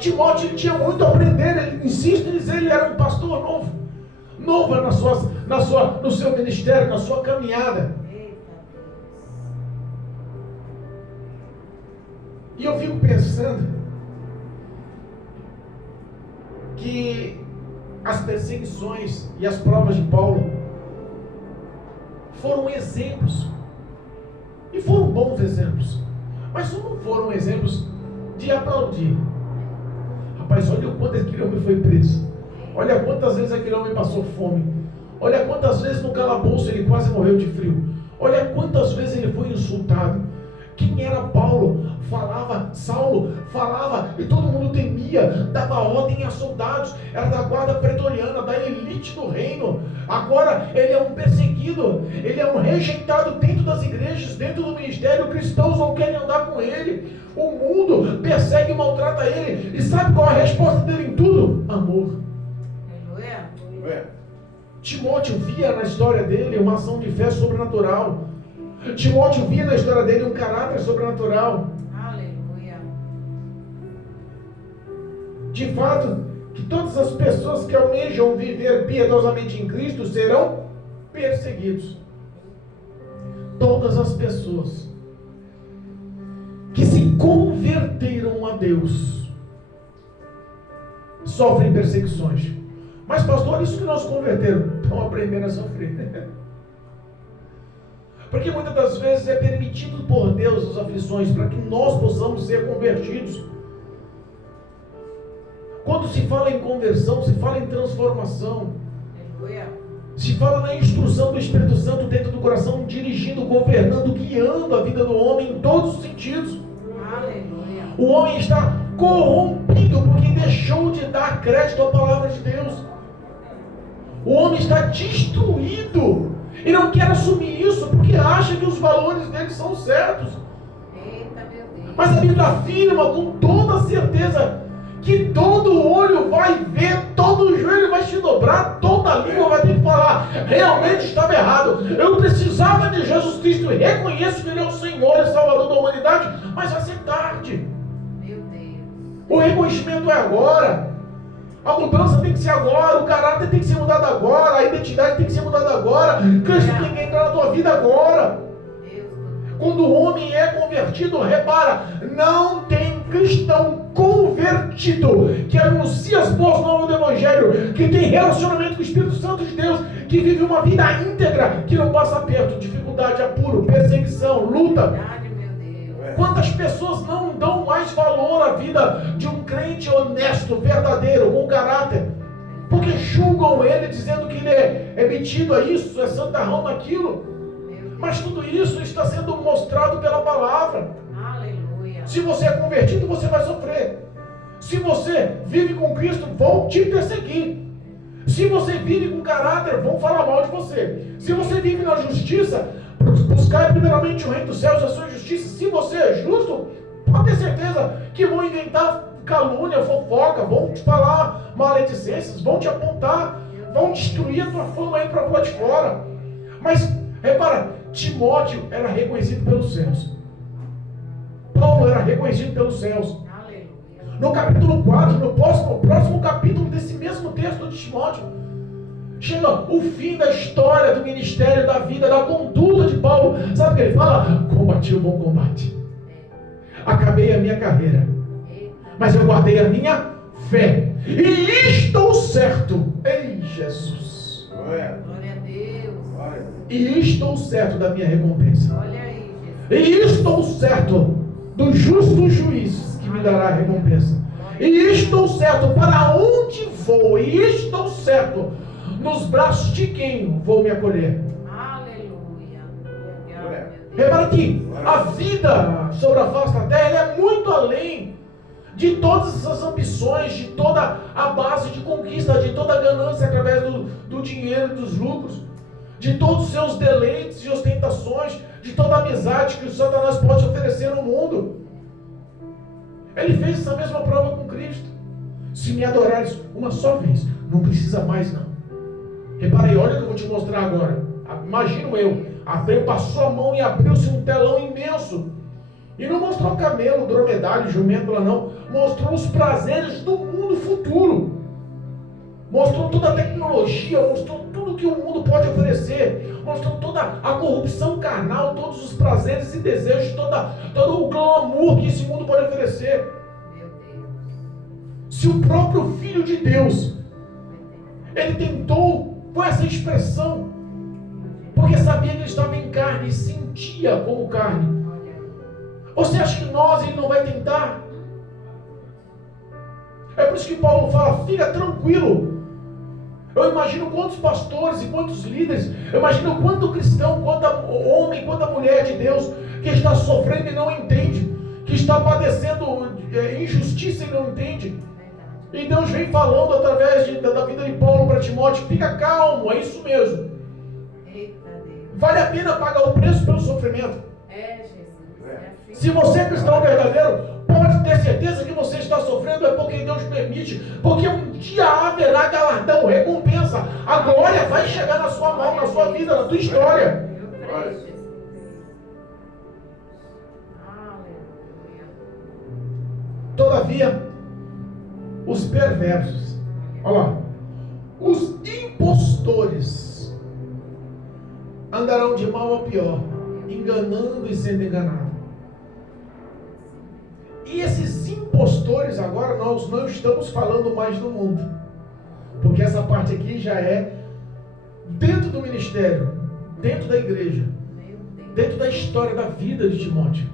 Timóteo tinha muito a aprender. Ele insiste em dizer, ele era um pastor novo no seu ministério, na sua caminhada. E eu fico pensando que as perseguições e as provas de Paulo foram exemplos, e foram bons exemplos, mas não foram exemplos de aplaudir. Rapaz, olha o quanto aquele homem foi preso, olha quantas vezes aquele homem passou fome, olha quantas vezes no calabouço ele quase morreu de frio, olha quantas vezes ele foi insultado. Quem era Saulo falava e todo mundo temia, dava ordem a soldados, era da guarda pretoriana, da elite do reino. Agora ele é um perseguido, ele é um rejeitado dentro das igrejas, dentro do ministério. Cristãos não querem andar com ele, o mundo persegue e maltrata ele. E sabe qual é a resposta dele em tudo? Amor. Timóteo via na história dele uma ação de fé sobrenatural. Timóteo via na história dele um caráter sobrenatural. Aleluia. De fato, que todas as pessoas que almejam viver piedosamente em Cristo serão perseguidos. Todas as pessoas que se converteram a Deus sofrem perseguições. Mas pastor, isso que nós converteram, estão aprendendo a sofrer. Porque muitas das vezes é permitido por Deus as aflições para que nós possamos ser convertidos. Quando se fala em conversão, se fala em transformação. Se fala na instrução do Espírito Santo dentro do coração, dirigindo, governando, guiando a vida do homem em todos os sentidos. O homem está corrompido destruído porque deixou de dar crédito à palavra de Deus. O homem está destruído e não quer assumir isso porque acha que os valores dele são certos. Eita, meu Deus. Mas a Bíblia afirma com toda certeza que todo olho vai ver, todo joelho vai se dobrar, toda língua vai ter que falar: realmente estava errado, eu precisava de Jesus Cristo e reconheço que Ele é o Senhor e Salvador da humanidade, mas vai ser tarde. Meu Deus. O reconhecimento é agora, a mudança tem que ser agora, o caráter tem que ser mudado agora, a identidade tem que ser mudada agora, Cristo tem que entrar na tua vida agora. Quando o homem é convertido, repara, não tem cristão convertido que anuncia as boas novas do Evangelho, que tem relacionamento com o Espírito Santo de Deus, que vive uma vida íntegra, que não passa perto, dificuldade, apuro, perseguição, luta. Verdade, meu Deus. Quantas pessoas não dão mais valor à vida de um crente honesto, verdadeiro, com caráter, porque julgam ele dizendo que ele é metido a isso, é santarrão naquilo. Mas tudo isso está sendo mostrado pela palavra. Aleluia. Se você é convertido, você vai sofrer. Se você vive com Cristo, vão te perseguir. Se você vive com caráter, vão falar mal de você. Se você vive na justiça, buscar primeiramente o reino dos céus e a sua justiça. Se você é justo, pode ter certeza que vão inventar calúnia, fofoca, vão te falar maledicências, vão te apontar, vão destruir a tua fama aí para lá de fora. Mas, repara, Timóteo era reconhecido pelos céus. Paulo era reconhecido pelos céus. Aleluia. No capítulo 4, no próximo capítulo desse mesmo texto de Timóteo, chega o fim da história do ministério, da vida, da conduta de Paulo. Sabe o que ele fala? Combati o bom combate. Acabei a minha carreira. Mas eu guardei a minha fé. E estou certo. Ei, Jesus. Glória a Deus. E estou certo da minha recompensa. Olha aí, Jesus. E estou certo do justo juiz que me dará a recompensa. E estou certo para onde vou. E estou certo nos braços de quem vou me acolher. Aleluia. Repara que a vida sobre a face da terra ela é muito além de todas essas ambições, de toda a base de conquista, de toda a ganância através do dinheiro e dos lucros, de todos os seus deleites e ostentações, de toda a amizade que o Satanás pode oferecer no mundo. Ele fez essa mesma prova com Cristo. Se me adorares uma só vez, não precisa mais não. Repara aí, olha o que eu vou te mostrar agora. Imagino passou a mão e abriu-se um telão imenso. E não mostrou camelo, dromedário, jumento lá não. Mostrou os prazeres do mundo futuro. Mostrou toda a tecnologia, mostrou tudo que o mundo pode oferecer. Mostrou toda a corrupção carnal, todos os prazeres e desejos, todo o glamour que esse mundo pode oferecer. Meu Deus. Se o próprio Filho de Deus, ele tentou com essa expressão, porque sabia que ele estava em carne e sentia como carne. Você acha que ele não vai tentar? É por isso que Paulo fala: fica tranquilo. Eu imagino quantos pastores e quantos líderes, eu imagino quanto cristão, quanto homem, quanta mulher de Deus que está sofrendo e não entende, que está padecendo injustiça e não entende. E Deus vem falando através da vida de Paulo para Timóteo: fica calmo, é isso mesmo. Vale a pena pagar o preço pelo sofrimento. Se você é cristão verdadeiro, pode ter certeza que você está sofrendo é porque Deus permite, porque um dia haverá galardão, recompensa. A glória vai chegar na sua mão, na sua vida, na tua história. Todavia, os perversos, olha lá, os impostores andarão de mal a pior, enganando e sendo enganados. E esses impostores, agora nós não estamos falando mais do mundo, porque essa parte aqui já é dentro do ministério, dentro da igreja, dentro da história da vida de Timóteo.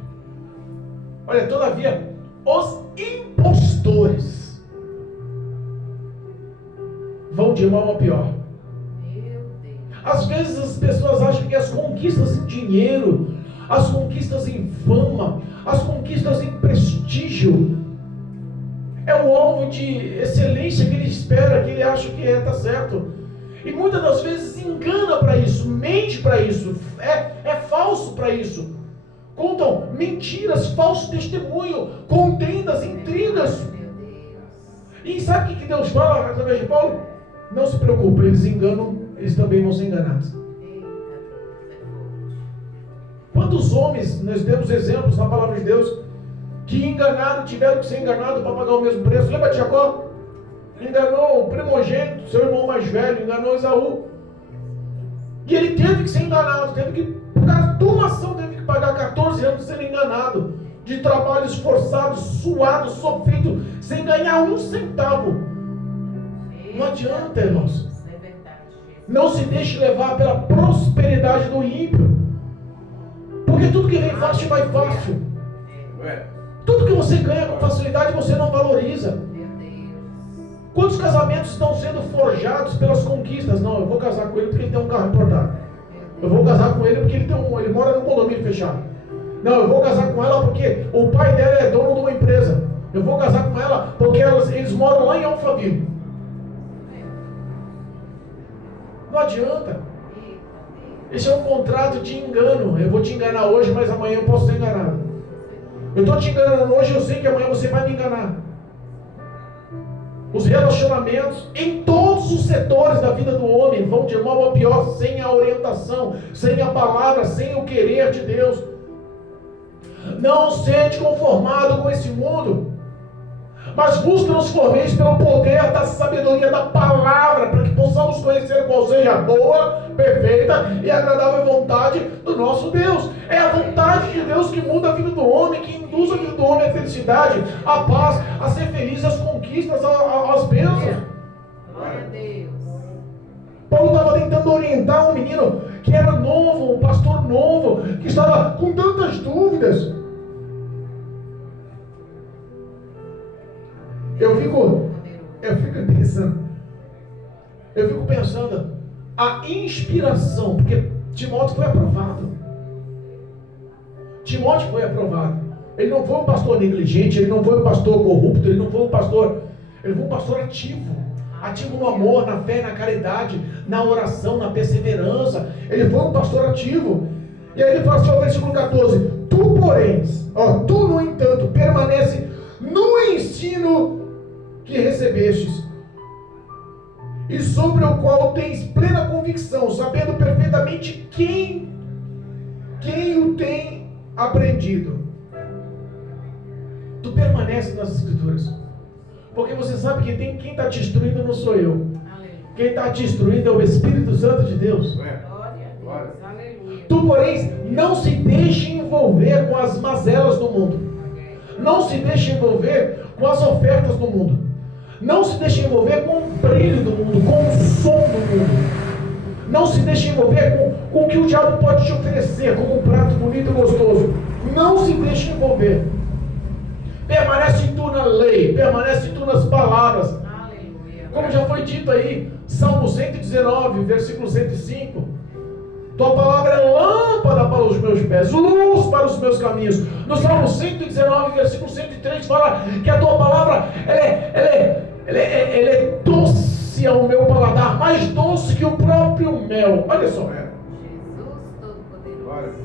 Olha, todavia, os impostores vão de mal a pior. Às vezes as pessoas acham que as conquistas em dinheiro, as conquistas em fama, as conquistas em prestígio, é o alvo de excelência que ele espera, que ele acha que está certo. E muitas das vezes engana para isso, mente para isso, é falso para isso. Contam mentiras, falso testemunho, contendas, intrigas. E sabe o que Deus fala através de Paulo? Não se preocupe, eles enganam, eles também vão ser enganados. Quantos homens, nós temos exemplos na palavra de Deus, que enganaram, tiveram que ser enganados para pagar o mesmo preço? Lembra de Jacó? Enganou o primogênito, seu irmão mais velho, enganou Esaú. E ele teve que ser enganado, teve que, por causa de uma ação, teve que pagar 14 anos sendo enganado, de trabalho esforçado, suado, sofrido, sem ganhar um centavo. Não adianta, irmãos. Não se deixe levar pela prosperidade do ímpio, porque tudo que vem fácil vai fácil. Tudo que você ganha com facilidade você não valoriza. Quantos casamentos estão sendo forjados pelas conquistas? Não, eu vou casar com ele porque ele tem um carro importado. Eu vou casar com ele porque ele mora num condomínio fechado. Não, eu vou casar com ela porque o pai dela é dono de uma empresa. Eu vou casar com ela porque eles moram lá em Alphaville. Não adianta. Esse é um contrato de engano. Eu vou te enganar hoje, mas amanhã eu posso ser enganado. Eu estou te enganando hoje, eu sei que amanhã você vai me enganar. Os relacionamentos em todos os setores da vida do homem vão de mal a pior sem a orientação, sem a palavra, sem o querer de Deus. Não sede conformado com esse mundo, mas vos transformeis pelo poder da sabedoria da palavra, para que possamos conhecer qual seja a boa, perfeita e agradável vontade do nosso Deus. É a vontade de Deus que muda a vida do homem, que induz a vida do homem à felicidade, à paz, a ser feliz, às conquistas, às bênçãos. Glória a Deus. Paulo estava tentando orientar um menino que era novo, um pastor novo, que estava com tantas dúvidas. Eu fico pensando, a inspiração, porque Timóteo foi aprovado. Timóteo foi aprovado. Ele não foi um pastor negligente, ele não foi um pastor corrupto, ele foi um pastor ativo. Ativo no amor, na fé, na caridade, na oração, na perseverança. Ele foi um pastor ativo. E aí ele fala assim, no versículo 14: tu, no entanto, permanece no ensino que recebestes, e sobre o qual tens plena convicção, sabendo perfeitamente quem o tem aprendido. Tu permanece nas Escrituras, porque você sabe que quem está te instruindo não sou eu. Quem está te instruindo é o Espírito Santo de Deus. Tu, porém, não se deixe envolver com as mazelas do mundo. Não se deixe envolver com as ofertas do mundo. Não se deixe envolver com o brilho do mundo, com o som do mundo. Não se deixe envolver com o que o diabo pode te oferecer como um prato bonito e gostoso. Não se deixe envolver. Permanece tu na lei, permanece tu nas palavras. Aleluia. Como já foi dito aí, Salmo 119, versículo 105. Tua palavra é lâmpada para os meus pés, luz para os meus caminhos. No Salmo 119, versículo 103, fala que a tua palavra ela é doce ao meu paladar, mais doce que o próprio mel. Olha só.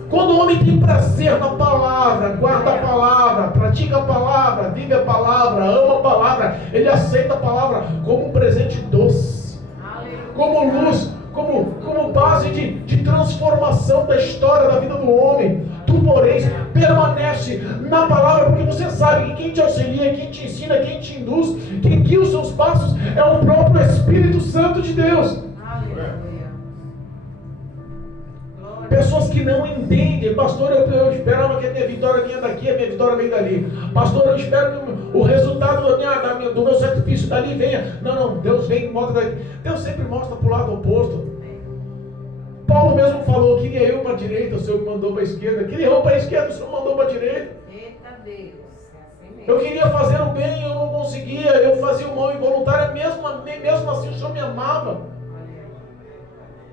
Quando o homem tem prazer na palavra, guarda a palavra, pratica a palavra, vive a palavra, ama a palavra, ele aceita a palavra como um presente doce, como luz, como base de transformação da história da vida do homem. Tu, porém, permanece na palavra, porque você sabe que quem te auxilia, quem te ensina, quem te induz, quem guia os seus passos é o próprio Espírito Santo de Deus. Pessoas que não entendem, pastor, eu esperava que a minha vitória vinha daqui, a minha vitória vem dali. Pastor, eu espero que o resultado do meu sacrifício dali venha. Não, Deus vem e mostra daqui. Deus sempre mostra para o lado oposto. Paulo mesmo falou, queria eu para a direita, o Senhor me mandou para a esquerda. Queria eu para a esquerda, o Senhor mandou para a direita. Eita Deus, assim mesmo. Eu queria fazer o bem, eu não conseguia. Eu fazia o mal involuntário, mesmo assim o Senhor me amava.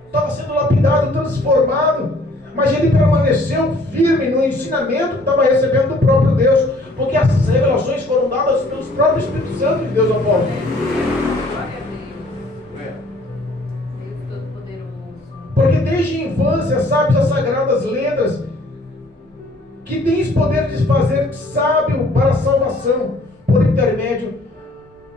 Estava sendo lapidado, transformado, mas ele permaneceu firme no ensinamento que estava recebendo do próprio Deus. Porque essas revelações foram dadas pelos próprios Espírito Santo de Deus ao povo. Glória a Deus. Deus Todo-Poderoso. Porque desde a infância sabes as sagradas letras, que tens poder de fazer sábio para a salvação, por intermédio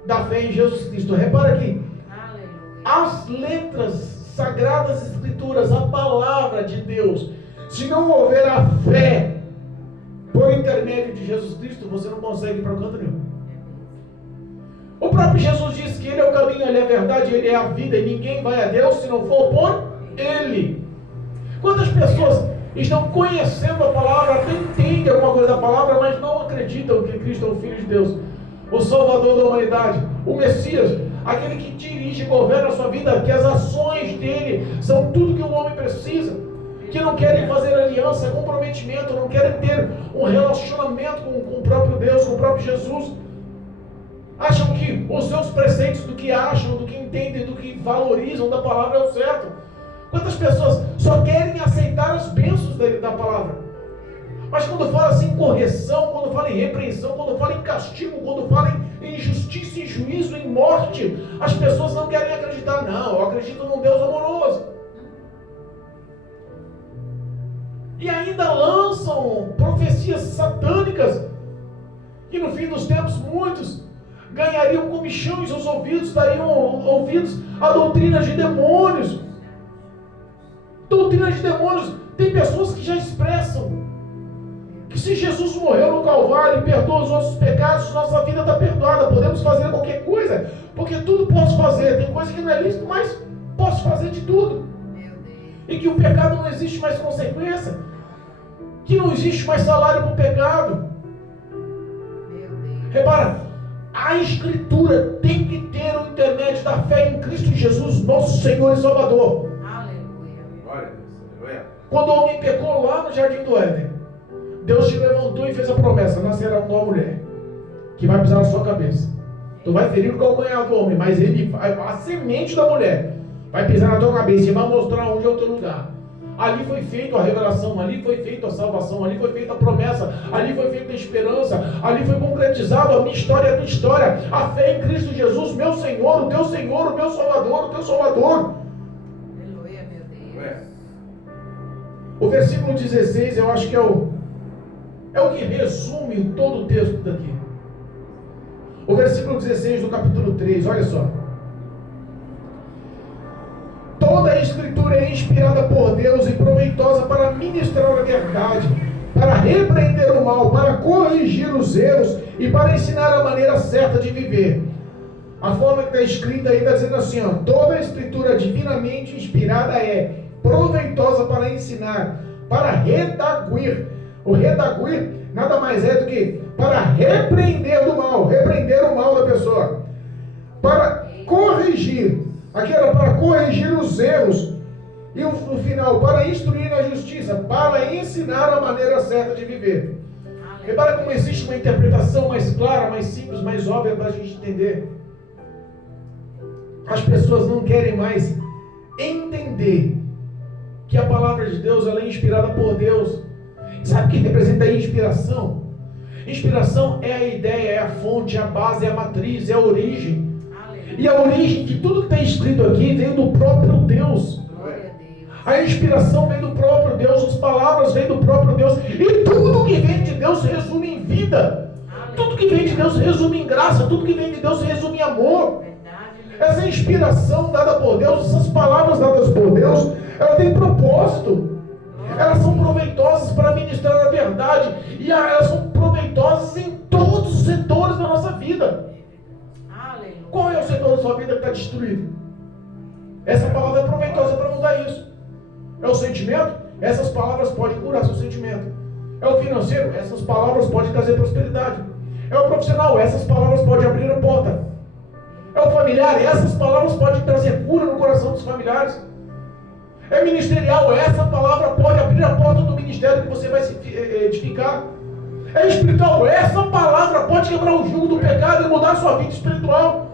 da fé em Jesus Cristo. Repara aqui, Aleluia. as letras, sagradas escrituras, a palavra de Deus, se não houver a fé por intermédio de Jesus Cristo, você não consegue ir para o canto nenhum. O próprio Jesus diz que Ele é o caminho, Ele é a verdade, Ele é a vida, e ninguém vai a Deus se não for por Ele. Quantas pessoas estão conhecendo a palavra, até entendem alguma coisa da palavra, mas não acreditam que Cristo é o Filho de Deus, o Salvador da humanidade, o Messias, aquele que dirige e governa a sua vida, que as ações dele são tudo que o homem precisa, que não querem fazer aliança, comprometimento, não querem ter um relacionamento com o próprio Deus, com o próprio Jesus. Acham que os seus preceitos do que acham, do que entendem, do que valorizam da palavra é o certo. Quantas pessoas só querem aceitar as bênçãos da palavra? Mas quando fala assim em correção, quando fala em repreensão, quando fala em castigo, quando fala em injustiça, em juízo, em morte, as pessoas não querem acreditar. Não, eu acredito num Deus amoroso. E ainda lançam profecias satânicas, que no fim dos tempos muitos ganhariam comichão em seus ouvidos, dariam ouvidos a doutrinas de demônios. Doutrinas de demônios. Tem pessoas que já expressam que se Jesus morreu no Calvário e perdoa os nossos pecados, nossa vida está perdoada, podemos fazer qualquer coisa, porque tudo posso fazer. Tem coisa que não é lícito, mas posso fazer de tudo. E que o pecado não existe mais consequência, que não existe mais salário para o pecado. Repara, a Escritura tem que ter o intermédio da fé em Cristo Jesus, nosso Senhor e Salvador. Aleluia. Quando o homem pecou lá no Jardim do Éden, Deus te levantou e fez a promessa: nascerá uma mulher que vai pisar na sua cabeça. Tu vai ferir o calcanhar do homem, mas a semente da mulher vai pisar na tua cabeça e vai mostrar onde é o teu lugar. Ali foi feita a revelação, ali foi feita a salvação, ali foi feita a promessa, ali foi feita a esperança, ali foi concretizado a minha história, a tua história, a fé em Cristo Jesus, meu Senhor, o teu Senhor, o meu Salvador, o teu Salvador. Aleluia, meu Deus. O versículo 16, eu acho que é o que resume todo o texto daqui. O versículo 16 do capítulo 3, olha só. Toda a Escritura é inspirada por Deus e proveitosa para ministrar a verdade, para repreender o mal, para corrigir os erros e para ensinar a maneira certa de viver. A forma que está escrita aí está dizendo assim, ó, toda a Escritura divinamente inspirada é proveitosa para ensinar, para redaguir. O redaguir nada mais é do que para repreender do mal, repreender o mal da pessoa, para corrigir. Aqui era para corrigir os erros. E no final, para instruir na justiça, para ensinar a maneira certa de viver. Repara como existe uma interpretação mais clara, mais simples, mais óbvia para a gente entender. As pessoas não querem mais entender que a palavra de Deus ela é inspirada por Deus. Sabe o que representa a inspiração? Inspiração é a ideia, é a fonte, é a base, é a matriz, é a origem. E a origem de tudo que está escrito aqui veio do próprio Deus. A inspiração vem do próprio Deus, as palavras vêm do próprio Deus. E tudo que vem de Deus se resume em vida. Tudo que vem de Deus se resume em graça. Tudo que vem de Deus se resume em amor. Essa inspiração dada por Deus, essas palavras dadas por Deus, ela tem propósito. Elas são proveitosas para ministrar a verdade. E elas são proveitosas em todos os setores da nossa vida. Qual é o setor da sua vida que está destruído? Essa palavra é proveitosa para mudar isso. É o sentimento? Essas palavras podem curar seu sentimento. É o financeiro? Essas palavras podem trazer prosperidade. É o profissional? Essas palavras podem abrir a porta. É o familiar? Essas palavras podem trazer cura no coração dos familiares. É ministerial? Essa palavra pode abrir a porta do ministério que você vai se edificar. É espiritual? Essa palavra pode quebrar o jugo do pecado e mudar a sua vida espiritual.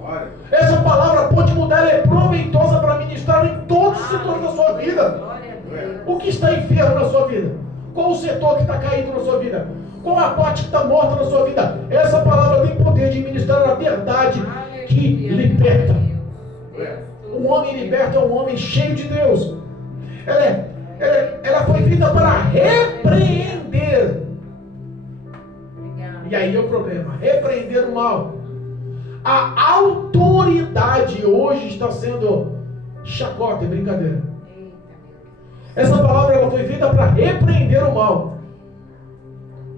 Essa palavra pode mudar, ela é proveitosa para ministrar em todos os setores da sua vida. O que está enfermo na sua vida? Qual o setor que está caído na sua vida? Qual a parte que está morta na sua vida? Essa palavra tem poder de ministrar a verdade que liberta. Um homem liberto é um homem cheio de Deus. Ela foi feita para repreender. E aí é o problema, repreender o mal. A autoridade hoje está sendo chacota, é brincadeira. Essa palavra ela foi feita para repreender o mal.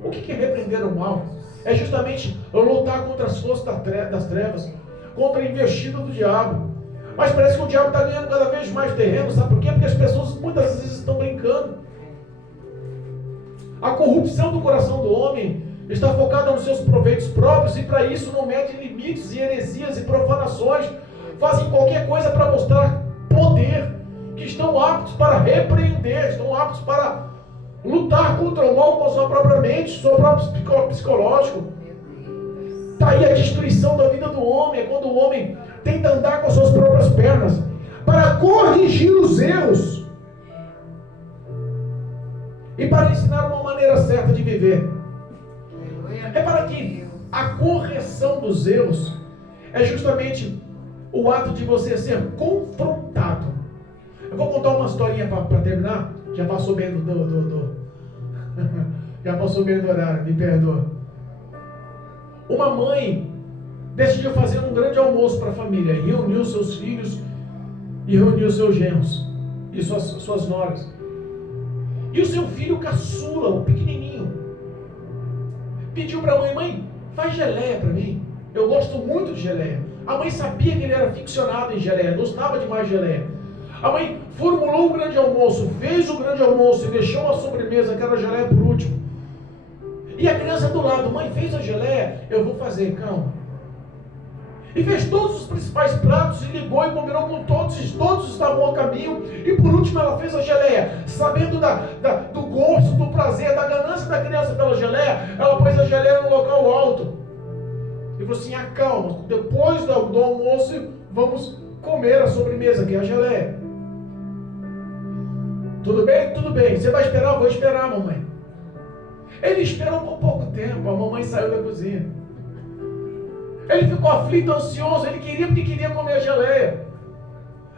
O que é repreender o mal? É justamente lutar contra as forças das trevas, contra a investida do diabo. Mas parece que o diabo está ganhando cada vez mais terreno, sabe por quê? Porque as pessoas muitas vezes estão brincando. A corrupção do coração do homem está focada nos seus proveitos próprios e para isso não mede limites e heresias e profanações. Fazem qualquer coisa para mostrar poder, que estão aptos para repreender, estão aptos para lutar contra o mal com a sua própria mente, seu próprio psicológico. Está aí a destruição da vida do homem, é quando o homem tenta andar com as suas próprias pernas para corrigir os erros e para ensinar uma maneira certa de viver. Repara que a correção dos erros é justamente o ato de você ser confrontado. Eu vou contar uma historinha para terminar. Já passou bem já passou bem do horário, me perdoa. Uma mãe decidiu fazer um grande almoço para a família, reuniu seus filhos e reuniu seus genros e suas noras. E o seu filho caçula, o pequenininho, pediu para a mãe: mãe, faz geleia para mim, eu gosto muito de geleia. A mãe sabia que ele era ficcionado em geleia, gostava demais de geleia. A mãe formulou o grande almoço, fez o grande almoço e deixou a sobremesa, que era a geleia, por último. E a criança do lado: mãe, fez a geleia? Eu vou fazer, calma. E fez todos os principais pratos e ligou e combinou com todos, e todos estavam a caminho. E por último ela fez a geleia, sabendo do gosto, do prazer, da ganância da criança pela geleia. Ela pôs a geleia no local alto e falou assim: acalma, depois do almoço vamos comer a sobremesa, que é a geleia. Tudo bem? Tudo bem. Você vai esperar? Eu vou esperar, mamãe. Ele esperou por pouco tempo, a mamãe saiu da cozinha. Ele ficou aflito, ansioso, ele queria comer a geleia.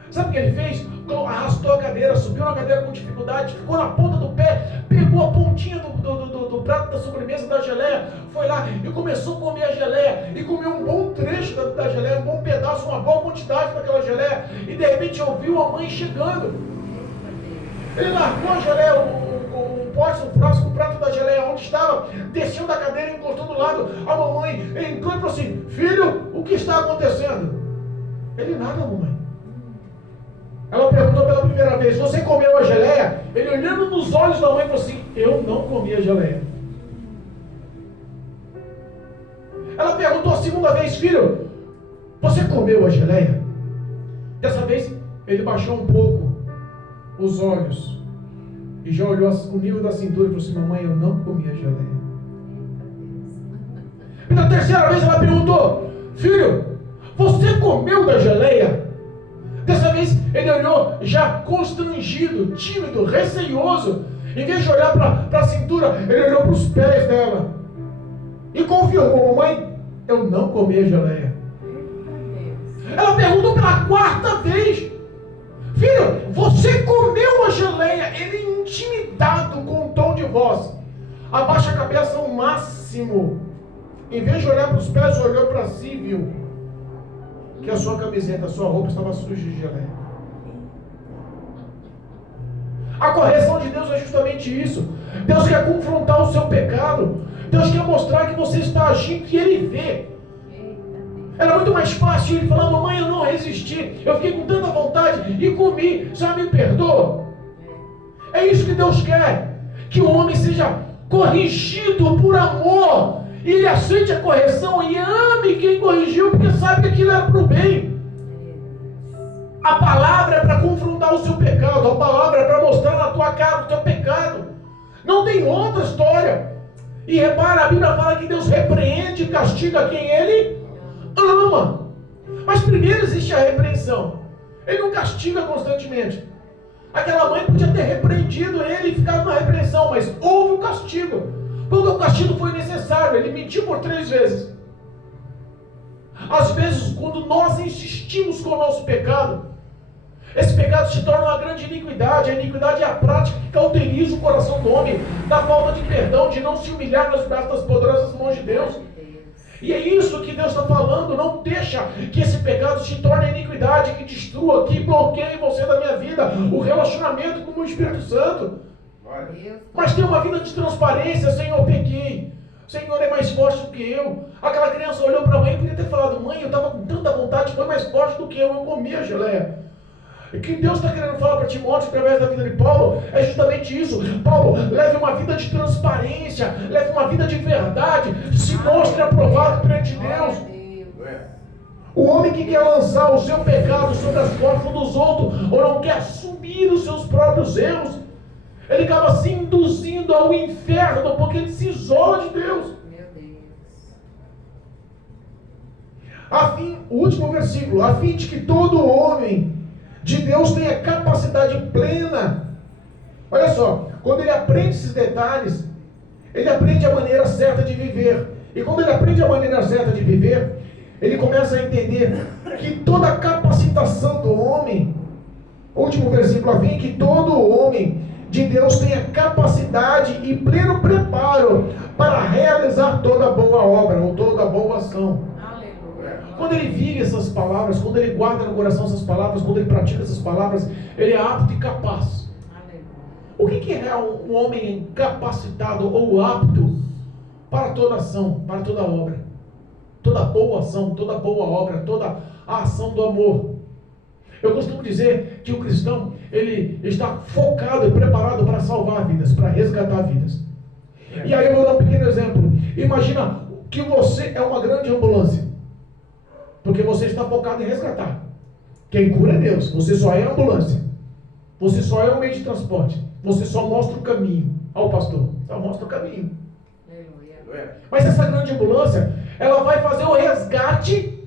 Sabe o que ele fez? Arrastou a cadeira, subiu na cadeira com dificuldade, ficou na ponta do pé, pegou a pontinha do prato da sobremesa da geleia, foi lá e começou a comer a geleia, e comeu um bom trecho da geleia, um bom pedaço, uma boa quantidade daquela geleia, e de repente ouviu a mãe chegando. Ele largou a geleia, o pote, o prato da geleia onde estava, desceu da cadeira e encostou do lado. A mamãe entrou e falou assim: filho, o que está acontecendo? Ele: nada, mamãe. Ela perguntou pela primeira vez: você comeu a geleia? Ele, olhando nos olhos da mãe, falou assim: eu não comi a geleia. Ela perguntou a segunda vez: filho, você comeu a geleia? Dessa vez ele baixou um pouco os olhos e já olhou o nível da cintura e falou assim: mamãe, eu não comi a geleia. E na terceira vez ela perguntou: filho, você comeu da geleia? Dessa vez ele olhou já constrangido, tímido, receioso. Em vez de olhar para a cintura, ele olhou para os pés dela e confirmou: mamãe, eu não comi a geleia. Ela perguntou pela quarta vez: filho, você comeu a geleia? Ele, intimidado com o tom de voz, abaixa a cabeça ao máximo. Em vez de olhar para os pés, olhou para si e viu que a sua camiseta, a sua roupa estava suja de geleia. A correção de Deus é justamente isso. Deus quer confrontar o seu pecado. Deus quer mostrar que você está agindo e Ele vê. Era muito mais fácil ele falar: mamãe, eu não resisti, eu fiquei com tanta vontade e comi, já me perdoa. É isso que Deus quer, que o homem seja corrigido por amor, e ele aceite a correção e ame quem corrigiu, porque sabe que aquilo era para o bem. A palavra é para confrontar o seu pecado, a palavra é para mostrar na tua cara o teu pecado. Não tem outra história. E repara, a Bíblia fala que Deus repreende e castiga quem Ele ama. Mas primeiro existe a repreensão. Ele não castiga constantemente. Aquela mãe podia ter repreendido ele e ficado na repreensão, mas houve o castigo. Porque o castigo foi necessário. Ele mentiu por 3 vezes. Às vezes, quando nós insistimos com o nosso pecado, esse pecado se torna uma grande iniquidade. A iniquidade é a prática que cauteriza o coração do homem, da falta de perdão, de não se humilhar nos braços das poderosas mãos de Deus. E é isso que Deus está falando. Não deixa que esse pecado se torne iniquidade, que destrua, que bloqueie você da minha vida, o relacionamento com o Espírito Santo. Mas tem uma vida de transparência. Senhor, pequei. Senhor é mais forte do que eu. Aquela criança olhou para a mãe e podia ter falado: mãe, eu estava com tanta vontade, foi mais forte do que eu comi a geleia. O que Deus está querendo falar para Timóteo através da vida de Paulo é justamente isso. Paulo, leve uma vida de transparência, leve uma vida de verdade, se mostre aprovado perante Deus. O homem que quer lançar o seu pecado sobre as costas dos outros, ou não quer assumir os seus próprios erros, ele acaba se induzindo ao inferno, porque ele se isola de Deus. Meu Deus. O último versículo: a fim de que todo homem de Deus tenha capacidade plena. Olha só, quando ele aprende esses detalhes, ele aprende a maneira certa de viver. E quando ele aprende a maneira certa de viver, ele começa a entender que toda a capacitação do homem, último versículo, a fim que todo homem de Deus tenha capacidade e pleno preparo para realizar toda boa obra, ou toda boa ação. Quando ele vive essas palavras, quando ele guarda no coração essas palavras, quando ele pratica essas palavras, ele é apto e capaz. O que é um homem capacitado ou apto para toda ação, para toda obra? Toda boa ação, toda boa obra, toda a ação do amor. Eu costumo dizer que o cristão, ele está focado e preparado para salvar vidas, para resgatar vidas. E aí eu vou dar um pequeno exemplo. Imagina que você é uma grande ambulância, porque você está focado em resgatar. Quem cura é Deus. Você só é ambulância. Você só é um meio de transporte. Você só mostra o caminho ao pastor. Só mostra o caminho. Mas essa grande ambulância, ela vai fazer o resgate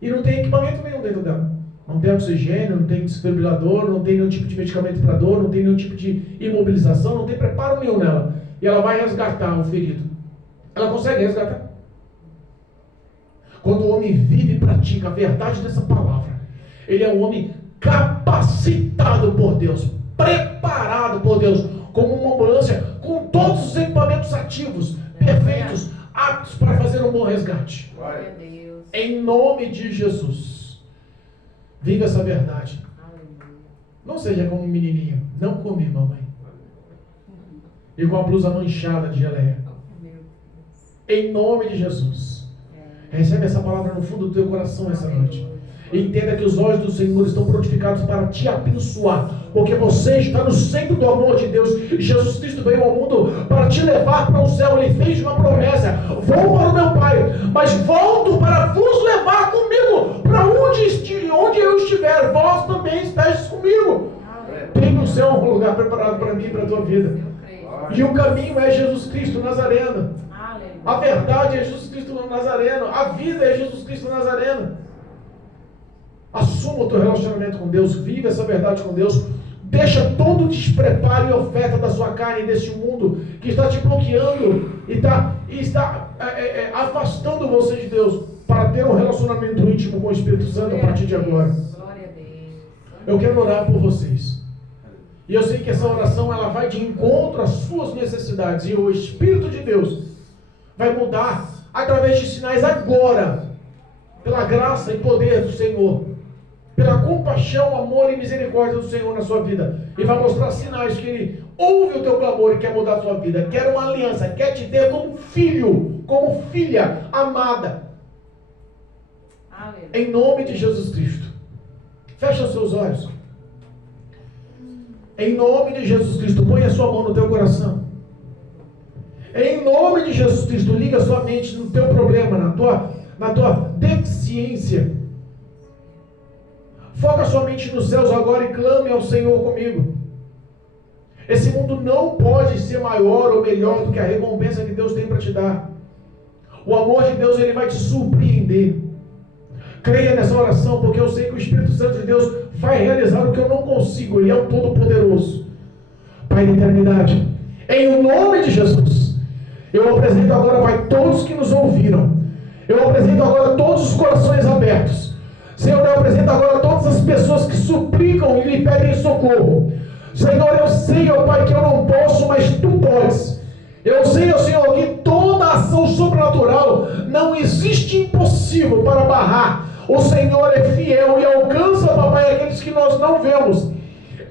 e não tem equipamento nenhum dentro dela. Não tem oxigênio, não tem desfibrilador, não tem nenhum tipo de medicamento para dor, não tem nenhum tipo de imobilização, não tem preparo nenhum nela. E ela vai resgatar o ferido. Ela consegue resgatar? Quando o homem vive e pratica a verdade dessa palavra, ele é um homem capacitado por Deus, preparado por Deus, como uma ambulância, com todos os equipamentos ativos, perfeitos, aptos para fazer um bom resgate. Glória a Deus. Em nome de Jesus, viva essa verdade. Não seja como um menininho, não come, mamãe, e com a blusa manchada de geleia. Em nome de Jesus. Recebe essa palavra no fundo do teu coração essa noite. Entenda que os olhos do Senhor estão prontificados para te abençoar, porque você está no centro do amor de Deus. Jesus Cristo veio ao mundo para te levar para o céu. Ele fez uma promessa: vou para o meu Pai, mas volto para vos levar comigo para onde eu estiver. Vós também estáis comigo. Tem no céu um lugar preparado para mim e para a tua vida. E o caminho é Jesus Cristo Nazareno. A verdade é Jesus Cristo Nazareno. A vida é Jesus Cristo Nazareno. Assuma o teu relacionamento com Deus. Vive essa verdade com Deus. Deixa todo o despreparo e oferta da sua carne deste mundo que está te bloqueando e está afastando você de Deus, para ter um relacionamento íntimo com o Espírito Santo a partir de agora. Eu quero orar por vocês. E eu sei que essa oração ela vai de encontro às suas necessidades. E o Espírito de Deus vai mudar através de sinais agora, pela graça e poder do Senhor, pela compaixão, amor e misericórdia do Senhor na sua vida, e vai mostrar sinais que Ele ouve o teu clamor e quer mudar a sua vida, quer uma aliança, quer te ter como filho, como filha amada. Em nome de Jesus Cristo. Fecha os seus olhos. Em nome de Jesus Cristo, põe a sua mão no teu coração. Em nome de Jesus Cristo, liga a sua mente no teu problema, na tua deficiência. Foca sua mente nos céus agora e clame ao Senhor comigo. Esse mundo não pode ser maior ou melhor do que a recompensa que Deus tem para te dar. O amor de Deus, ele vai te surpreender. Creia nessa oração, porque eu sei que o Espírito Santo de Deus vai realizar o que eu não consigo. Ele é o Todo-Poderoso. Pai da eternidade, em o nome de Jesus, Eu apresento agora, Pai, todos que nos ouviram. Eu apresento agora todos os corações abertos. Senhor, eu apresento agora todas as pessoas que suplicam e lhe pedem socorro. Senhor, eu sei, ó Pai, que eu não posso, mas Tu podes. Eu sei, ó Senhor, que toda ação sobrenatural não existe impossível para barrar. O Senhor é fiel e alcança, papai, aqueles que nós não vemos.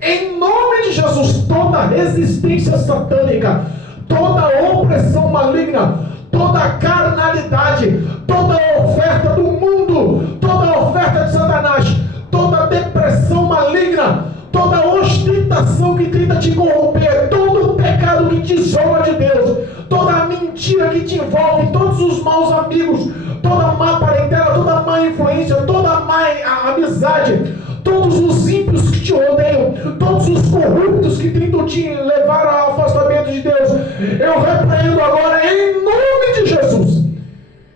Em nome de Jesus, toda resistência satânica, toda opressão maligna, toda carnalidade, toda oferta do mundo, toda oferta de Satanás, toda depressão maligna, toda ostentação que tenta te corromper, todo pecado que te isola de Deus, toda mentira que te envolve, todos os maus amigos, toda má parentela, toda má influência, toda má amizade, todos os ímpios que te rodeiam, todos os corruptos que tentam te levar ao afastamento de Deus, eu repreendo agora em nome de Jesus.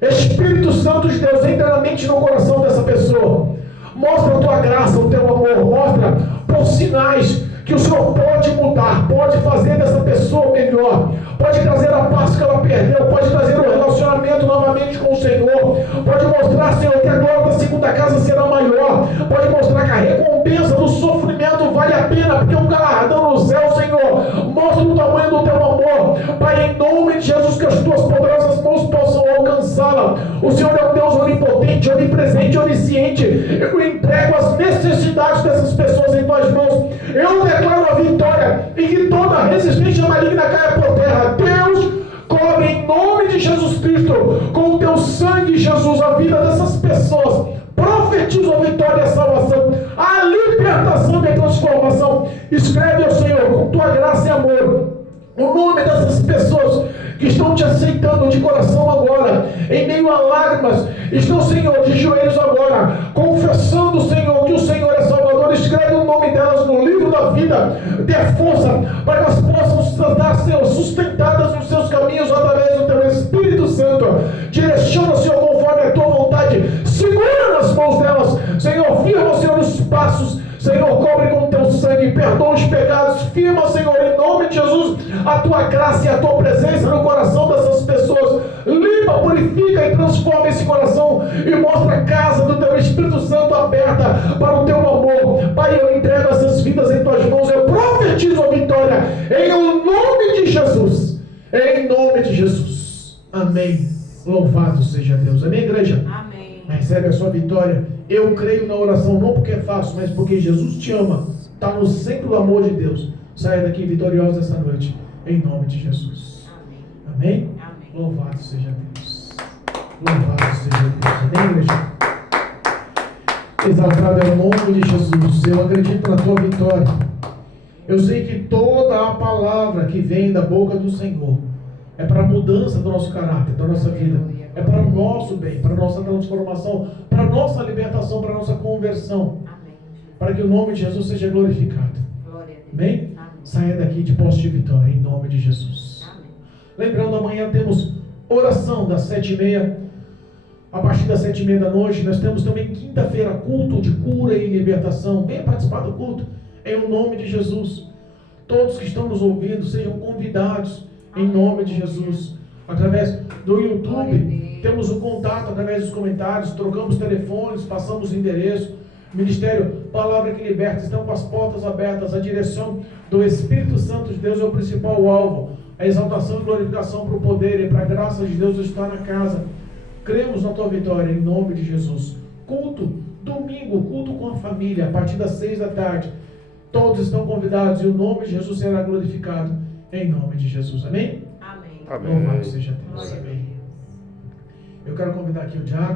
Espírito Santo de Deus, entra na mente e no coração dessa pessoa. Mostra a tua graça, o teu amor, mostra por sinais que o Senhor pode mudar, pode fazer dessa pessoa melhor, pode trazer a paz que ela perdeu, pode trazer o relacionamento novamente com o Senhor, pode mostrar, Senhor, que a glória da segunda casa será maior, pode mostrar que a recompensa do sofrimento vale a pena, porque um galardão no céu, Senhor, mostra o tamanho do teu amor, Pai, em nome de Jesus, que as tuas poderosas mãos possam alcançá-la. O Senhor é um Deus onipotente, onipresente, onisciente. Eu entrego as necessidades dessas pessoas em tuas mãos. Eu declaro a vitória e que toda resistência maligna caia por terra. Deus, cobre em nome de Jesus Cristo, com o teu sangue, Jesus, a vida dessas pessoas. Profetizo a vitória e a salvação, a libertação e a transformação. Escreve ao Senhor, com tua graça e amor, o nome dessas pessoas que estão te aceitando de coração agora, em meio a lágrimas, estão, Senhor, de joelhos agora, confessando, Senhor, que o Senhor é Salvador. Escreve o nome delas no livro da vida, dê força para que elas possam estar, Senhor, sustentadas nos seus caminhos através do teu Espírito Santo. Direciona, Senhor, conforme a tua vontade, segura nas mãos delas, Senhor, firma, Senhor, os passos, Senhor, cobre com o teu sangue, perdoa os pecados, firma, Senhor, em nome de Jesus, a tua graça e a tua presença no coração dessas pessoas. Limpa, purifica e transforma esse coração e mostra a casa do teu Espírito Santo aberta para o teu amor. Pai, eu entrego essas vidas em tuas mãos, eu profetizo a vitória em nome de Jesus. Em nome de Jesus. Amém. Louvado seja Deus. Amém, igreja? Amém. Recebe a sua vitória. Eu creio na oração, não porque é fácil, mas porque Jesus te ama. Está no centro do amor de Deus. Saia daqui vitoriosa essa noite, em nome de Jesus. Amém. Amém? Amém. Louvado seja Deus. Louvado seja Deus. Amém, igreja? Exaltado é o nome de Jesus. Eu acredito na tua vitória. Eu sei que toda a palavra que vem da boca do Senhor é para a mudança do nosso caráter, da nossa vida. É para o nosso bem, para a nossa transformação, para a nossa libertação, para a nossa conversão. Amém. Para que o nome de Jesus seja glorificado. Glória a Deus. Amém? Amém. Saia daqui de posse de vitória, em nome de Jesus. Amém. Lembrando, amanhã temos oração das 7h30. A partir das 7h30 da noite, nós temos também quinta-feira culto de cura e libertação. Venha participar do culto, em nome de Jesus. Todos que estão nos ouvindo, sejam convidados, em nome de Jesus. Através do YouTube, temos o contato através dos comentários, trocamos telefones, passamos o endereço. Ministério Palavra que Liberta, estão com as portas abertas. A direção do Espírito Santo de Deus é o principal alvo. A exaltação e glorificação para o poder e para a graça de Deus está na casa. Cremos na tua vitória, em nome de Jesus. Culto, domingo, culto com a família, a partir das 6h. Todos estão convidados e o nome de Jesus será glorificado, em nome de Jesus. Amém? Amém. Amém. Louvado seja Deus. Glória a Amém. Deus. Eu quero convidar aqui o diácono.